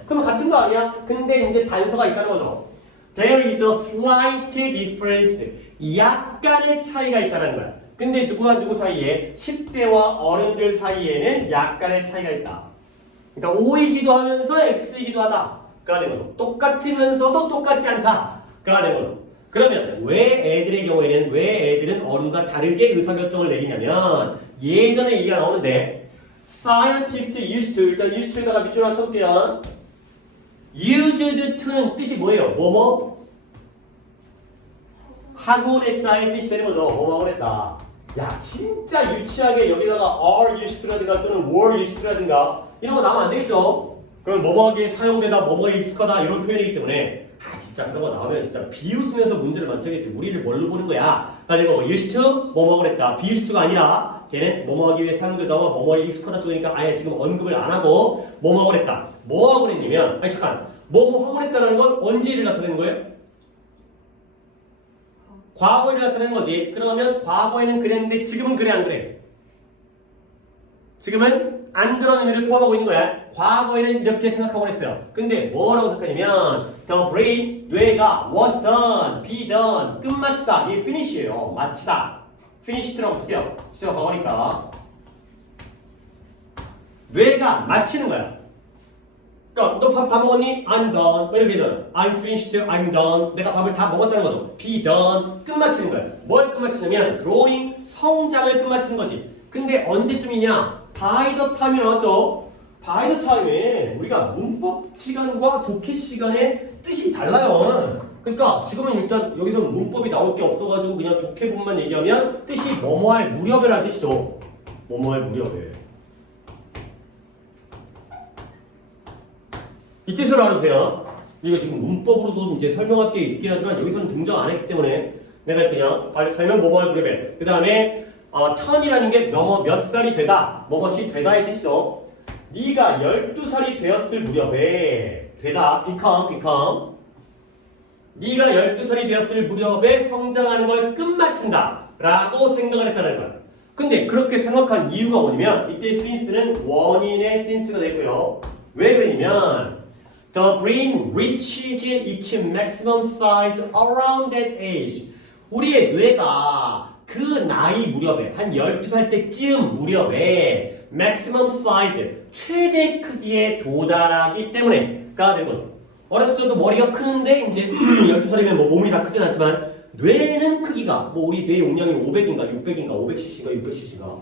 그러면 같은 거 아니야? 근데 이제 단서가 있다는 거죠. There is a slight difference. 약간의 차이가 있다는 거야. 근데 누구와 누구 사이에? 10대와 어른들 사이에는 약간의 차이가 있다. 그러니까 O이기도 하면서 X이기도 하다. 가 되는 거죠. 똑같으면서도 똑같지 않다. 가 되는 거죠. 그러면 왜 애들은 어른과 다르게 의사결정을 내리냐면 예전에 얘기가 나오는데 scientists used to 일단 used to에다가 밑줄 하나 쳐볼게요. used to는 뜻이 뭐예요? 뭐뭐? 하곤 했다의 뜻이 되는 거죠. 뭐뭐 하곤 했다. 야 진짜 유치하게 여기다가 are used to라든가 또는 were used to라든가 이런 거 나오면 안 되겠죠? 그럼 뭐뭐하게 사용되다, 뭐뭐에 익숙하다 이런 표현이기 때문에 아 진짜 그런 거 나오면 진짜 비웃으면서 문제를 맞춰야겠지. 우리를 뭘로 보는 거야? 가지고 used to 뭐뭐 그랬다. be used to가 아니라 걔는 뭐뭐 하기 위해 사용되다가 뭐뭐에 익숙하다 쪽이니까 아예 지금 언급을 안 하고 뭐뭐 그랬다. 뭐 하고 그랬냐면 아니 잠깐 뭐뭐 하고 그랬다는 건 언제를 나타내는 거예요? 과거를 나타내는 거지. 그러면 과거에는 그랬는데 지금은 그래 안 그래? 지금은 안 그런 의미를 포함하고 있는 거야. 과거에는 이렇게 생각하고 했어요. 근데 뭐라고 생각하냐면 the brain, 뇌가 was done, be done, 끝마치다. 이게 finish예요. 마치다. finished라고 쓸게요. 시작 과거니까. 뇌가 마치는 거야. 그러니까 너 밥 다 먹었니? I'm done. 이렇게 되잖아. I'm finished. I'm done. 내가 밥을 다 먹었다는 거죠. Be done. 끝마치는 거야. 뭘 끝마치냐면 growing, 성장을 끝마치는 거지. 근데 언제쯤이냐? by the time이 나왔죠. by the time에 우리가 문법 시간과 독해 시간의 뜻이 달라요. 그러니까 지금은 일단 여기서 문법이 나올 게 없어가지고 그냥 독해본만 얘기하면 뜻이 뭐뭐할 무렵에라는 뜻이죠. 뭐뭐할 무렵에. 이 뜻을 알아주세요. 이거 지금 문법으로도 이제 설명할 게 있긴 하지만 여기서는 등장 안 했기 때문에 내가 그냥 빨리 설명 뭐뭐할 무렵에. 그 다음에 턴이라는 게 몇 살이 되다, 뭐것이 되다의 뜻이죠. 네가 12살이 되었을 무렵에 되다, become. 네가 12살이 되었을 무렵에 성장하는 걸 끝마친다 라고 생각을 했다는 거야. 근데 그렇게 생각한 이유가 뭐냐면 이때 since는 원인의 since가 되고요. 왜 그러냐면 the brain reaches its maximum size around that age. 우리의 뇌가 그 나이 무렵에 한 12살 때쯤 무렵에 maximum size 최대 크기에 도달하기 때문에가 되는 거죠. 어렸을 때도 머리가 크는데 이제 12살이면 뭐 몸이 다 크진 않지만 뇌는 크기가 뭐 우리 뇌 용량이 500인가 600인가 500cc가 600cc가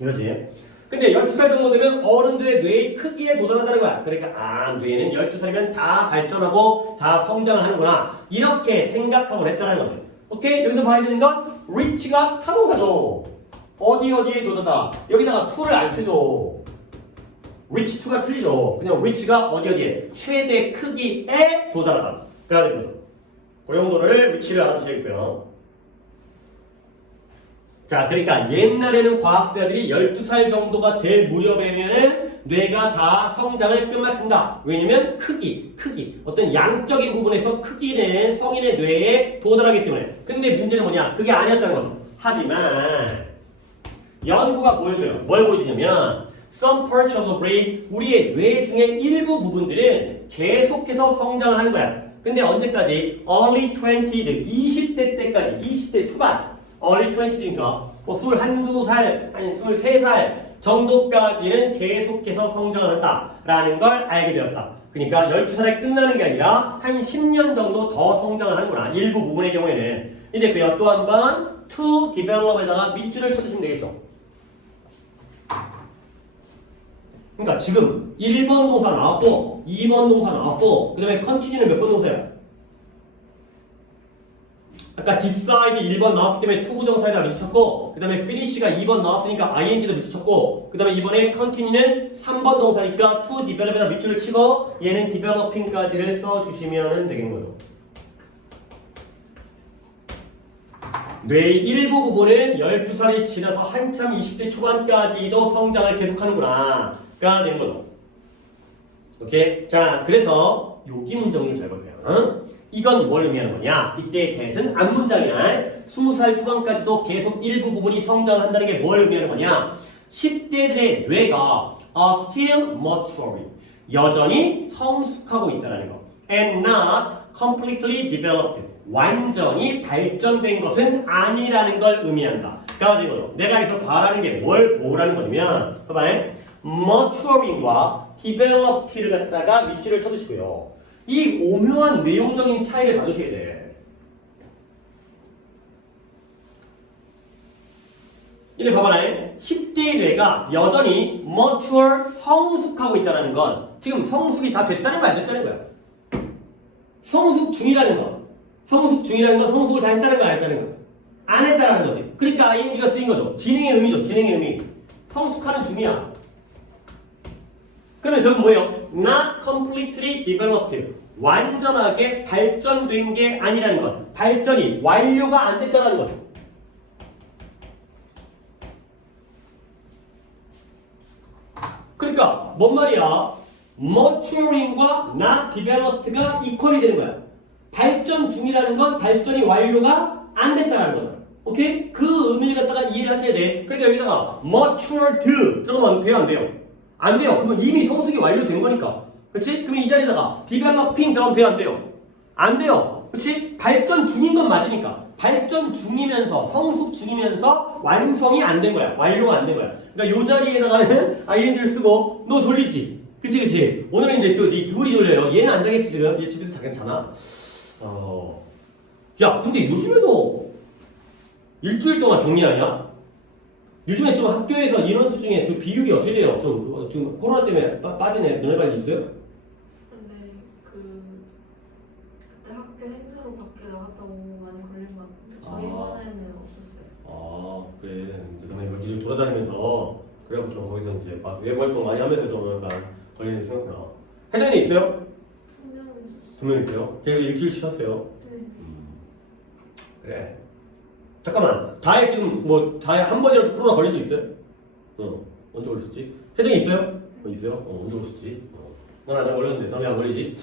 이러지. 근데 12살 정도 되면 어른들의 뇌의 크기에 도달한다는 거야. 그러니까 뇌는 12살이면 다 발전하고 다 성장을 하는구나 이렇게 생각하고 했다는 거죠. 오케이? 여기서 봐야 되는 건 reach가 타동사죠. 어디에 도달다. 여기다가 to를 안 쓰죠. reach to가 틀리죠. 그냥 reach가 어디에 최대 크기에 도달하다. 그래야 되는 거죠. 그 정도를 reach를 알아주셔야겠고요. 자, 그러니까 옛날에는 과학자들이 12살 정도가 될 무렵에는 뇌가 다 성장을 끝마친다. 왜냐면 크기, 어떤 양적인 부분에서 크기는 성인의 뇌에 도달하기 때문에. 근데 문제는 뭐냐? 그게 아니었다는 거죠. 하지만 연구가 보여줘요. 뭘 보여주냐면 some parts of the brain, 우리의 뇌 중에 일부 부분들은 계속해서 성장을 하는 거야. 근데 언제까지? early 20s, 20대 때까지, 20대 초반. early 20s니까 뭐 21살, 아니 23살 정도까지는 계속해서 성장을 한다라는 걸 알게 되었다. 그러니까 12살에 끝나는 게 아니라 한 10년 정도 더 성장을 하는구나. 일부 부분의 경우에는. 이제 그요 또 한 번 to develop에다가 밑줄을 쳐주시면 되겠죠. 그러니까 지금 1번 동사 나왔고 2번 동사 나왔고 그 다음에 continue는 몇 번 동사야? 아까 decide 1번 나왔기 때문에 to 부정사에다 밑쳤고 그 다음에 finish가 2번 나왔으니까 ing도 밑쳤고 그 다음에 이번에 continue는 3번 동사니까 to develop에다 밑줄을 치고 얘는 developing까지를 써주시면 되는 거예요. 뇌의 일부 부분은 12살이 지나서 한참 20대 초반까지도 성장을 계속하는구나 가 되는 거죠. 오케이? 자, 그래서 여기 문장을 잘 보세요. 이건 뭘 의미하는 거냐? 이때의 대신 앞문장이야. 20살 초반까지도 계속 일부 부분이 성장을 한다는 게 뭘 의미하는 거냐? 10대들의 뇌가 are still maturing. 여전히 성숙하고 있다는 거. And not completely developed. 완전히 발전된 것은 아니라는 걸 의미한다. 가 되는 거죠. 내가 여기서 바라는 게 뭘 보라는 거냐면 봐봐요. maturing과 developed를 갖다가 밑줄을 쳐주시고요. 이 오묘한 내용적인 차이를 봐주셔야 돼. 이래 봐봐라. 10대의 뇌가 여전히 mature, 성숙하고 있다는 건 지금 성숙이 다 됐다는 거야, 안 됐다는 거야? 성숙 중이라는 건 성숙을 다 했다는 거야, 안 했다는 거야? 안 했다라는 거지. 그러니까 ing가 쓰인 거죠. 진행의 의미죠, 진행의 의미. 성숙하는 중이야. 그러면 저건 뭐예요? Not completely developed. 완전하게 발전된 게 아니라는 것. 발전이 완료가 안 됐다는 것. 그러니까 뭔 말이야? maturing과 not developed가 equal이 되는 거야. 발전 중이라는 건 발전이 완료가 안 됐다는 거잖아. 오케이? 그 의미를 갖다가 이해를 하셔야 돼. 그러니까 여기다가 matured 들어가면 돼요, 안 돼요? 안 돼요. 그러면 이미 성숙이 완료된 거니까. 그치? 그러면 이 자리에다가 developing 들어가면 돼요, 안 돼요? 안 돼요. 그치? 발전 중인 건 맞으니까. 발전 중이면서 성숙 중이면서 완성이 안 된 거야. 완료가 안 된 거야. 그러니까 이 자리에다가는 ing를 쓰고 너 졸리지? 그치? 오늘은 이제 또 이 둘이 졸려요. 얘는 안 자겠지 지금. 얘 집에서 자겠잖아. 야, 근데 요즘에도 일주일 동안 격리하냐? 요즘에 좀 학교에서 인원수 중에 좀 비율이 어떻게 돼요? 좀 코로나 때문에 빠진 애 너네 반이 있어요? 근데 그때 학교 행사로 밖에 나갔다 오고 많이 걸린 것 같은데 저희 반에는 없었어요. 아, 그래. 이제 너네 여기저기 돌아다니면서 그래갖고 좀 거기서 이제 막 외부 활동 많이 하면서 좀 약간 걸리는 생각구나. 혜정이 있어요? 2명 있었어요. 2명 있어요? 걔도 일주일 쉬셨어요? 네. 그래. 잠깐만. 다혜 지금 다혜 한 번이라도 코로나 걸린 적 있어요? 언제 걸렸었지? 혜정이 있어요? 있어요? 언제 걸렸었지? 난 아직 걸렸는데 너는 왜 안 걸리지?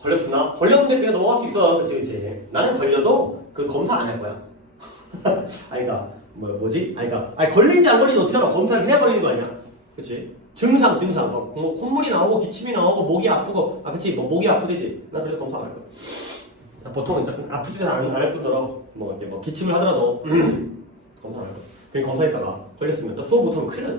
걸렸었나? 걸렸는데 그냥 넘어갈 수 있어. 그치. 나는 걸려도 그 검사 안 할 거야. 아니 그니까 뭐지? 아니 걸리지 안 걸리지 어떻게 알아? 검사를 해야 걸리는 거 아니야? 그치? 증상 뭐 콧물이 나오고 기침이 나오고 목이 아프고 그치 목이 아프대지. 나 그래도 검사 안 할 거야. 보통은 아프지 않을 뿐더러 이렇게 기침을 하더라도 검사 안 할 거야. 그냥 검사했다가 걸렸으면 또 수업 못하면 큰일 나.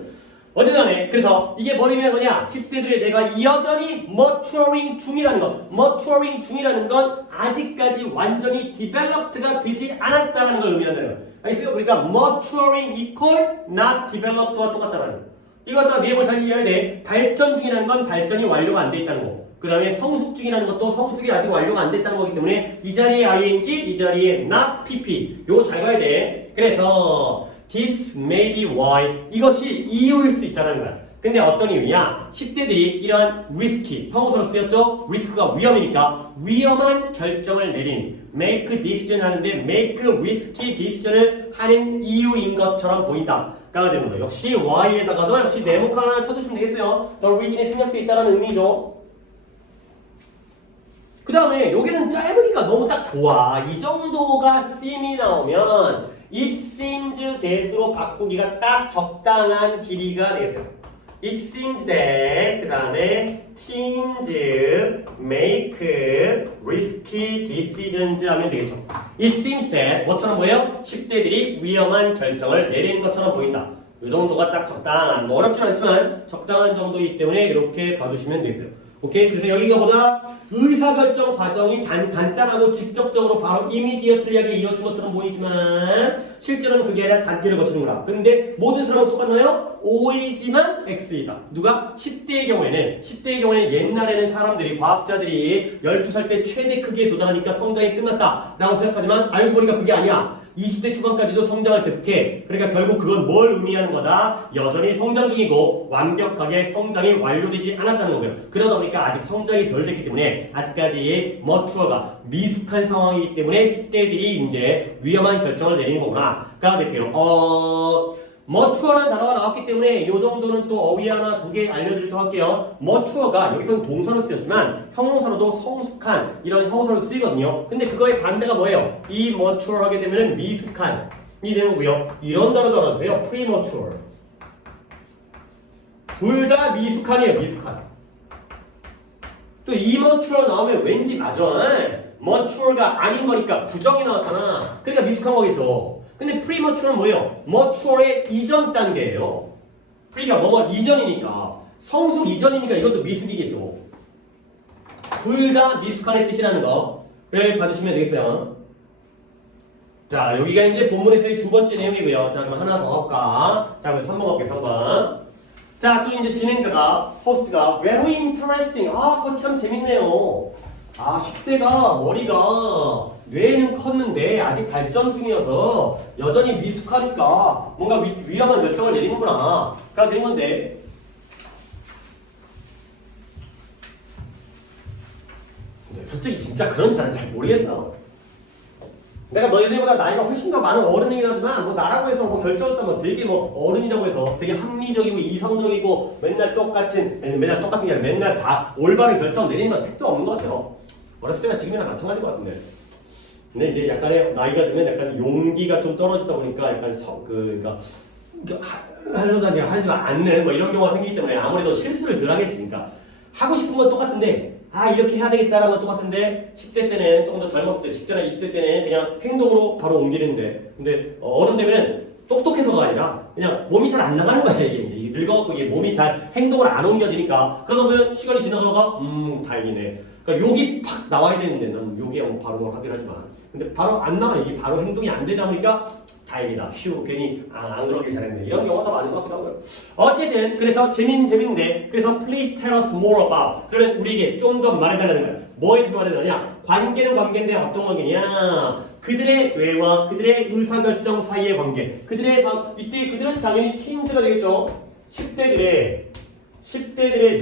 어쨌든 그래서 이게 뭐냐 10대들의 내가 여전히 maturing 중이라는 것. maturing 중이라는 건 아직까지 완전히 developed가 되지 않았다는 걸 의미한다는 거야. 알겠어요? 그러니까 maturing equal not developed와 똑같다는 거. 이거 다 내용을 잘 이해해야 돼. 발전 중이라는 건 발전이 완료가 안 돼 있다는 거. 그 다음에 성숙 중이라는 것도 성숙이 아직 완료가 안 됐다는 거기 때문에 이 자리에 ing, 이 자리에 not pp. 요거 잘 봐야 돼. 그래서 this may be why 이것이 이유일 수 있다는 거야. 근데 어떤 이유냐? 10대들이 이러한 risky, 형용사로 쓰였죠? 리스크가 위험이니까 위험한 결정을 내린 make decision 하는데 make risky decision을 하는 이유인 것처럼 보인다. 가 되는 거죠. 역시 y에다가도 역시 네모칸 하나 쳐주시면 되겠어요. The reason이 생략돼 있다는 의미죠. 그 다음에 여기는 짧으니까 너무 딱 좋아. 이 정도가 seem이 나오면 it seems that으로 바꾸기가 딱 적당한 길이가 되겠어요. It seems that 그 다음에 teens make risky decisions 하면 되겠죠. It seems that 뭐처럼 보여요? 10대들이 위험한 결정을 내리는 것처럼 보인다. 이 정도가 딱 적당한, 어렵진 않지만 적당한 정도이기 때문에 이렇게 봐두시면 되겠어요. 오케이? 그래서 여기가 보다 의사결정 과정이 간단하고 직접적으로 바로 이미디어틀리하게 이루어진 것처럼 보이지만 실제로는 그게 아니라 단계를 거치는구나. 근데 모든 사람은 똑같나요? O이지만 X이다. 누가? 10대의 경우에는 옛날에는 사람들이 과학자들이 12살 때 최대 크기에 도달하니까 성장이 끝났다 라고 생각하지만 알고 보니까 그게 아니야. 20대 초반까지도 성장을 계속해. 그러니까 결국 그건 뭘 의미하는 거다? 여전히 성장 중이고 완벽하게 성장이 완료되지 않았다는 거고요. 그러다 보니까 아직 성장이 덜 됐기 때문에 아직까지 머추어가 미숙한 상황이기 때문에 10대들이 이제 위험한 결정을 내리는 거구나. 가 될게요. 머추어라는 단어가 나왔기 때문에 이 정도는 또 어휘 하나 두 개 알려드리도록 할게요. 머추어가 여기서는 동사로 쓰였지만 형용사로도 성숙한 이런 형용사로 쓰이거든요. 근데 그거의 반대가 뭐예요? 이 mature 하게 되면 미숙한이 되는 거고요. 이런 단어 달아주세요. premature. 둘 다 미숙한이에요. 미숙한. 또 immature 나오면 왠지 맞아. mature가 아닌 거니까 부정이 나왔잖아. 그러니까 미숙한 거겠죠. 근데 premature는 뭐예요? mature의 이전 단계예요. pre가 뭐가 이전이니까 성숙 이전이니까 이것도 미숙이겠죠. 둘 다 미숙한의 뜻이라는 거를 봐주시면 되겠어요. 자, 여기가 이제 본문에서의 두 번째 내용이고요. 자, 그럼 하나 더 할까? 자, 그럼 3번 갈게요. 3번. 자, 또 이제 진행자가 호스트가 very interesting. 그거 참 재밌네요. 10대가 머리가 뇌는 컸는데 아직 발전 중이어서 여전히 미숙하니까 뭔가 위험한 결정을 내리는구나. 가 된 건데 솔직히 진짜 그런지 나는 잘 모르겠어. 내가 너희들보다 나이가 훨씬 더 많은 어른이긴 하지만 뭐 나라고 해서 뭐 결정을 따면 되게 뭐 어른이라고 해서 되게 합리적이고 이성적이고 맨날 똑같은 게 아니라 맨날 다 올바른 결정 내리는 건 택도 없는 것 같아요. 어렸을 때나 지금이랑 마찬가지인 것 같은데. 근데 이제 약간의 나이가 들면 약간 용기가 좀 떨어지다 보니까 약간 그러니까 하려다 하지만 않는 뭐 이런 경우가 생기기 때문에 아무래도 실수를 덜 하겠지. 그러니까 하고 싶은 건 똑같은데 이렇게 해야 되겠다라는 건 똑같은데 10대 때는 조금 더 젊었을 때 10대나 20대 때는 그냥 행동으로 바로 옮기는데 근데 어른 되면 똑똑해서가 아니라 그냥 몸이 잘 안 나가는 거야. 이게 이제 늙어갖고 이게 몸이 잘 행동을 안 옮겨지니까 그러다 보면 시간이 지나가다가 다행이네. 그러니까 욕이 팍 나와야 되는데 난 욕이야 뭐 바로 하긴 하지만 근데 바로 안 나와. 이게 바로 행동이 안 되다 보니까 다행이다. 휴 괜히 안 그러길 잘했네. 이런 경우가 더 많은 것 같기도 하고요. 어쨌든 그래서 재밌는데 그래서 please tell us more about 그러면 우리에게 좀 더 말해달라는 거야. 뭐에 대해서 말해달라냐? 관계는 관계인데 어떤 관계냐? 그들의 뇌와 그들의 의사결정 사이의 관계. 이때 그들은 당연히 팀즈가 되겠죠. 10대들의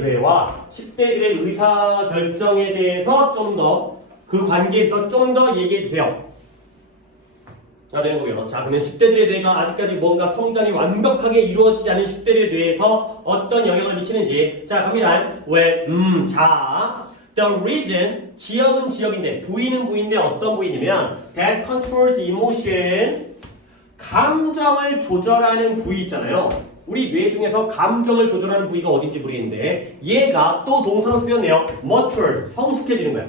뇌와 10대들의 의사결정에 대해서 좀 더 그 관계에서 좀 더 얘기해 주세요. 가 되는 거고요. 자, 그러면 10대들의 뇌가 아직까지 뭔가 성장이 완벽하게 이루어지지 않은 10대들의 뇌에서 어떤 영향을 미치는지. 자, 갑니다. 자, the region, 지역은 지역인데, 부위는 부위인데 어떤 부위냐면 that controls emotion, 감정을 조절하는 부위 있잖아요. 우리 뇌 중에서 감정을 조절하는 부위가 어딘지 모르겠는데 얘가 또 동사로 쓰였네요. mature, 성숙해지는 거야.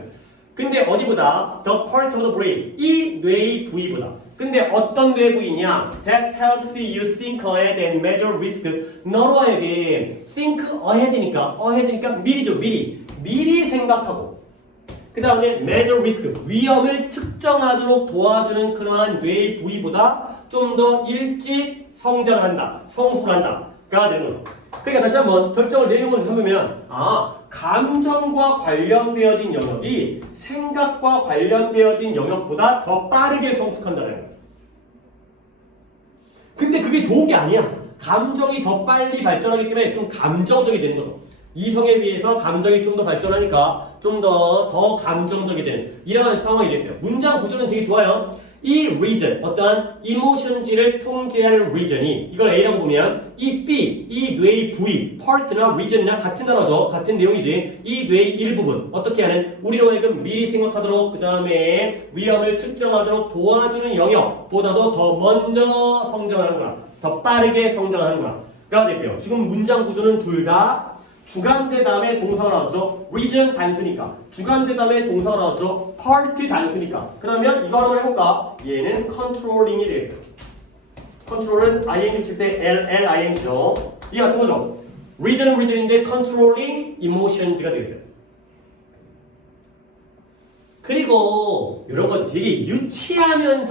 근데 어디보다? The part of the brain, 이 뇌의 부위보다. 근데 어떤 뇌 부위냐? That helps you think ahead and measure risk. 너로에게 think ahead니까 미리죠. 미리 생각하고 그 다음에 measure risk, 위험을 측정하도록 도와주는 그러한 뇌의 부위보다 좀 더 일찍 성장을 한다, 성숙을 한다가 되는 거죠. 그러니까 다시 한번 결정을 내용을 해보면 감정과 관련되어진 영역이 생각과 관련되어진 영역보다 더 빠르게 성숙한다는 거예요. 근데 그게 좋은 게 아니야. 감정이 더 빨리 발전하기 때문에 좀 감정적이 되는 거죠. 이성에 비해서 감정이 좀 더 발전하니까 좀 더 감정적이 되는 이런 상황이 됐어요. 문장 구조는 되게 좋아요. 이 region, 어떠한 이모션지를 통제하는 region이 이걸 A라고 보면 이 B, 이 뇌의 부위, part나 region이나 같은 단어죠. 같은 내용이지. 이 뇌의 일부분 어떻게 하는 우리로 하여금 미리 생각하도록 그 다음에 위험을 측정하도록 도와주는 영역보다도 더 먼저 성장하는구나. 더 빠르게 성장하는구나. 가 되고요. 지금 문장 구조는 둘 다 주관대 다음에 동사가 나왔죠. region 단수니까. 주관대 다음에 동사가 나왔죠. part 단수니까. 그러면 이거 한번 해볼까? 얘는 controlling이 되겠어요. control은 ing 붙일 때 LLing죠. 이 같은 거죠. region은 region인데 controlling emotions가 되겠어요. 그리고 이런 건 되게 유치하면서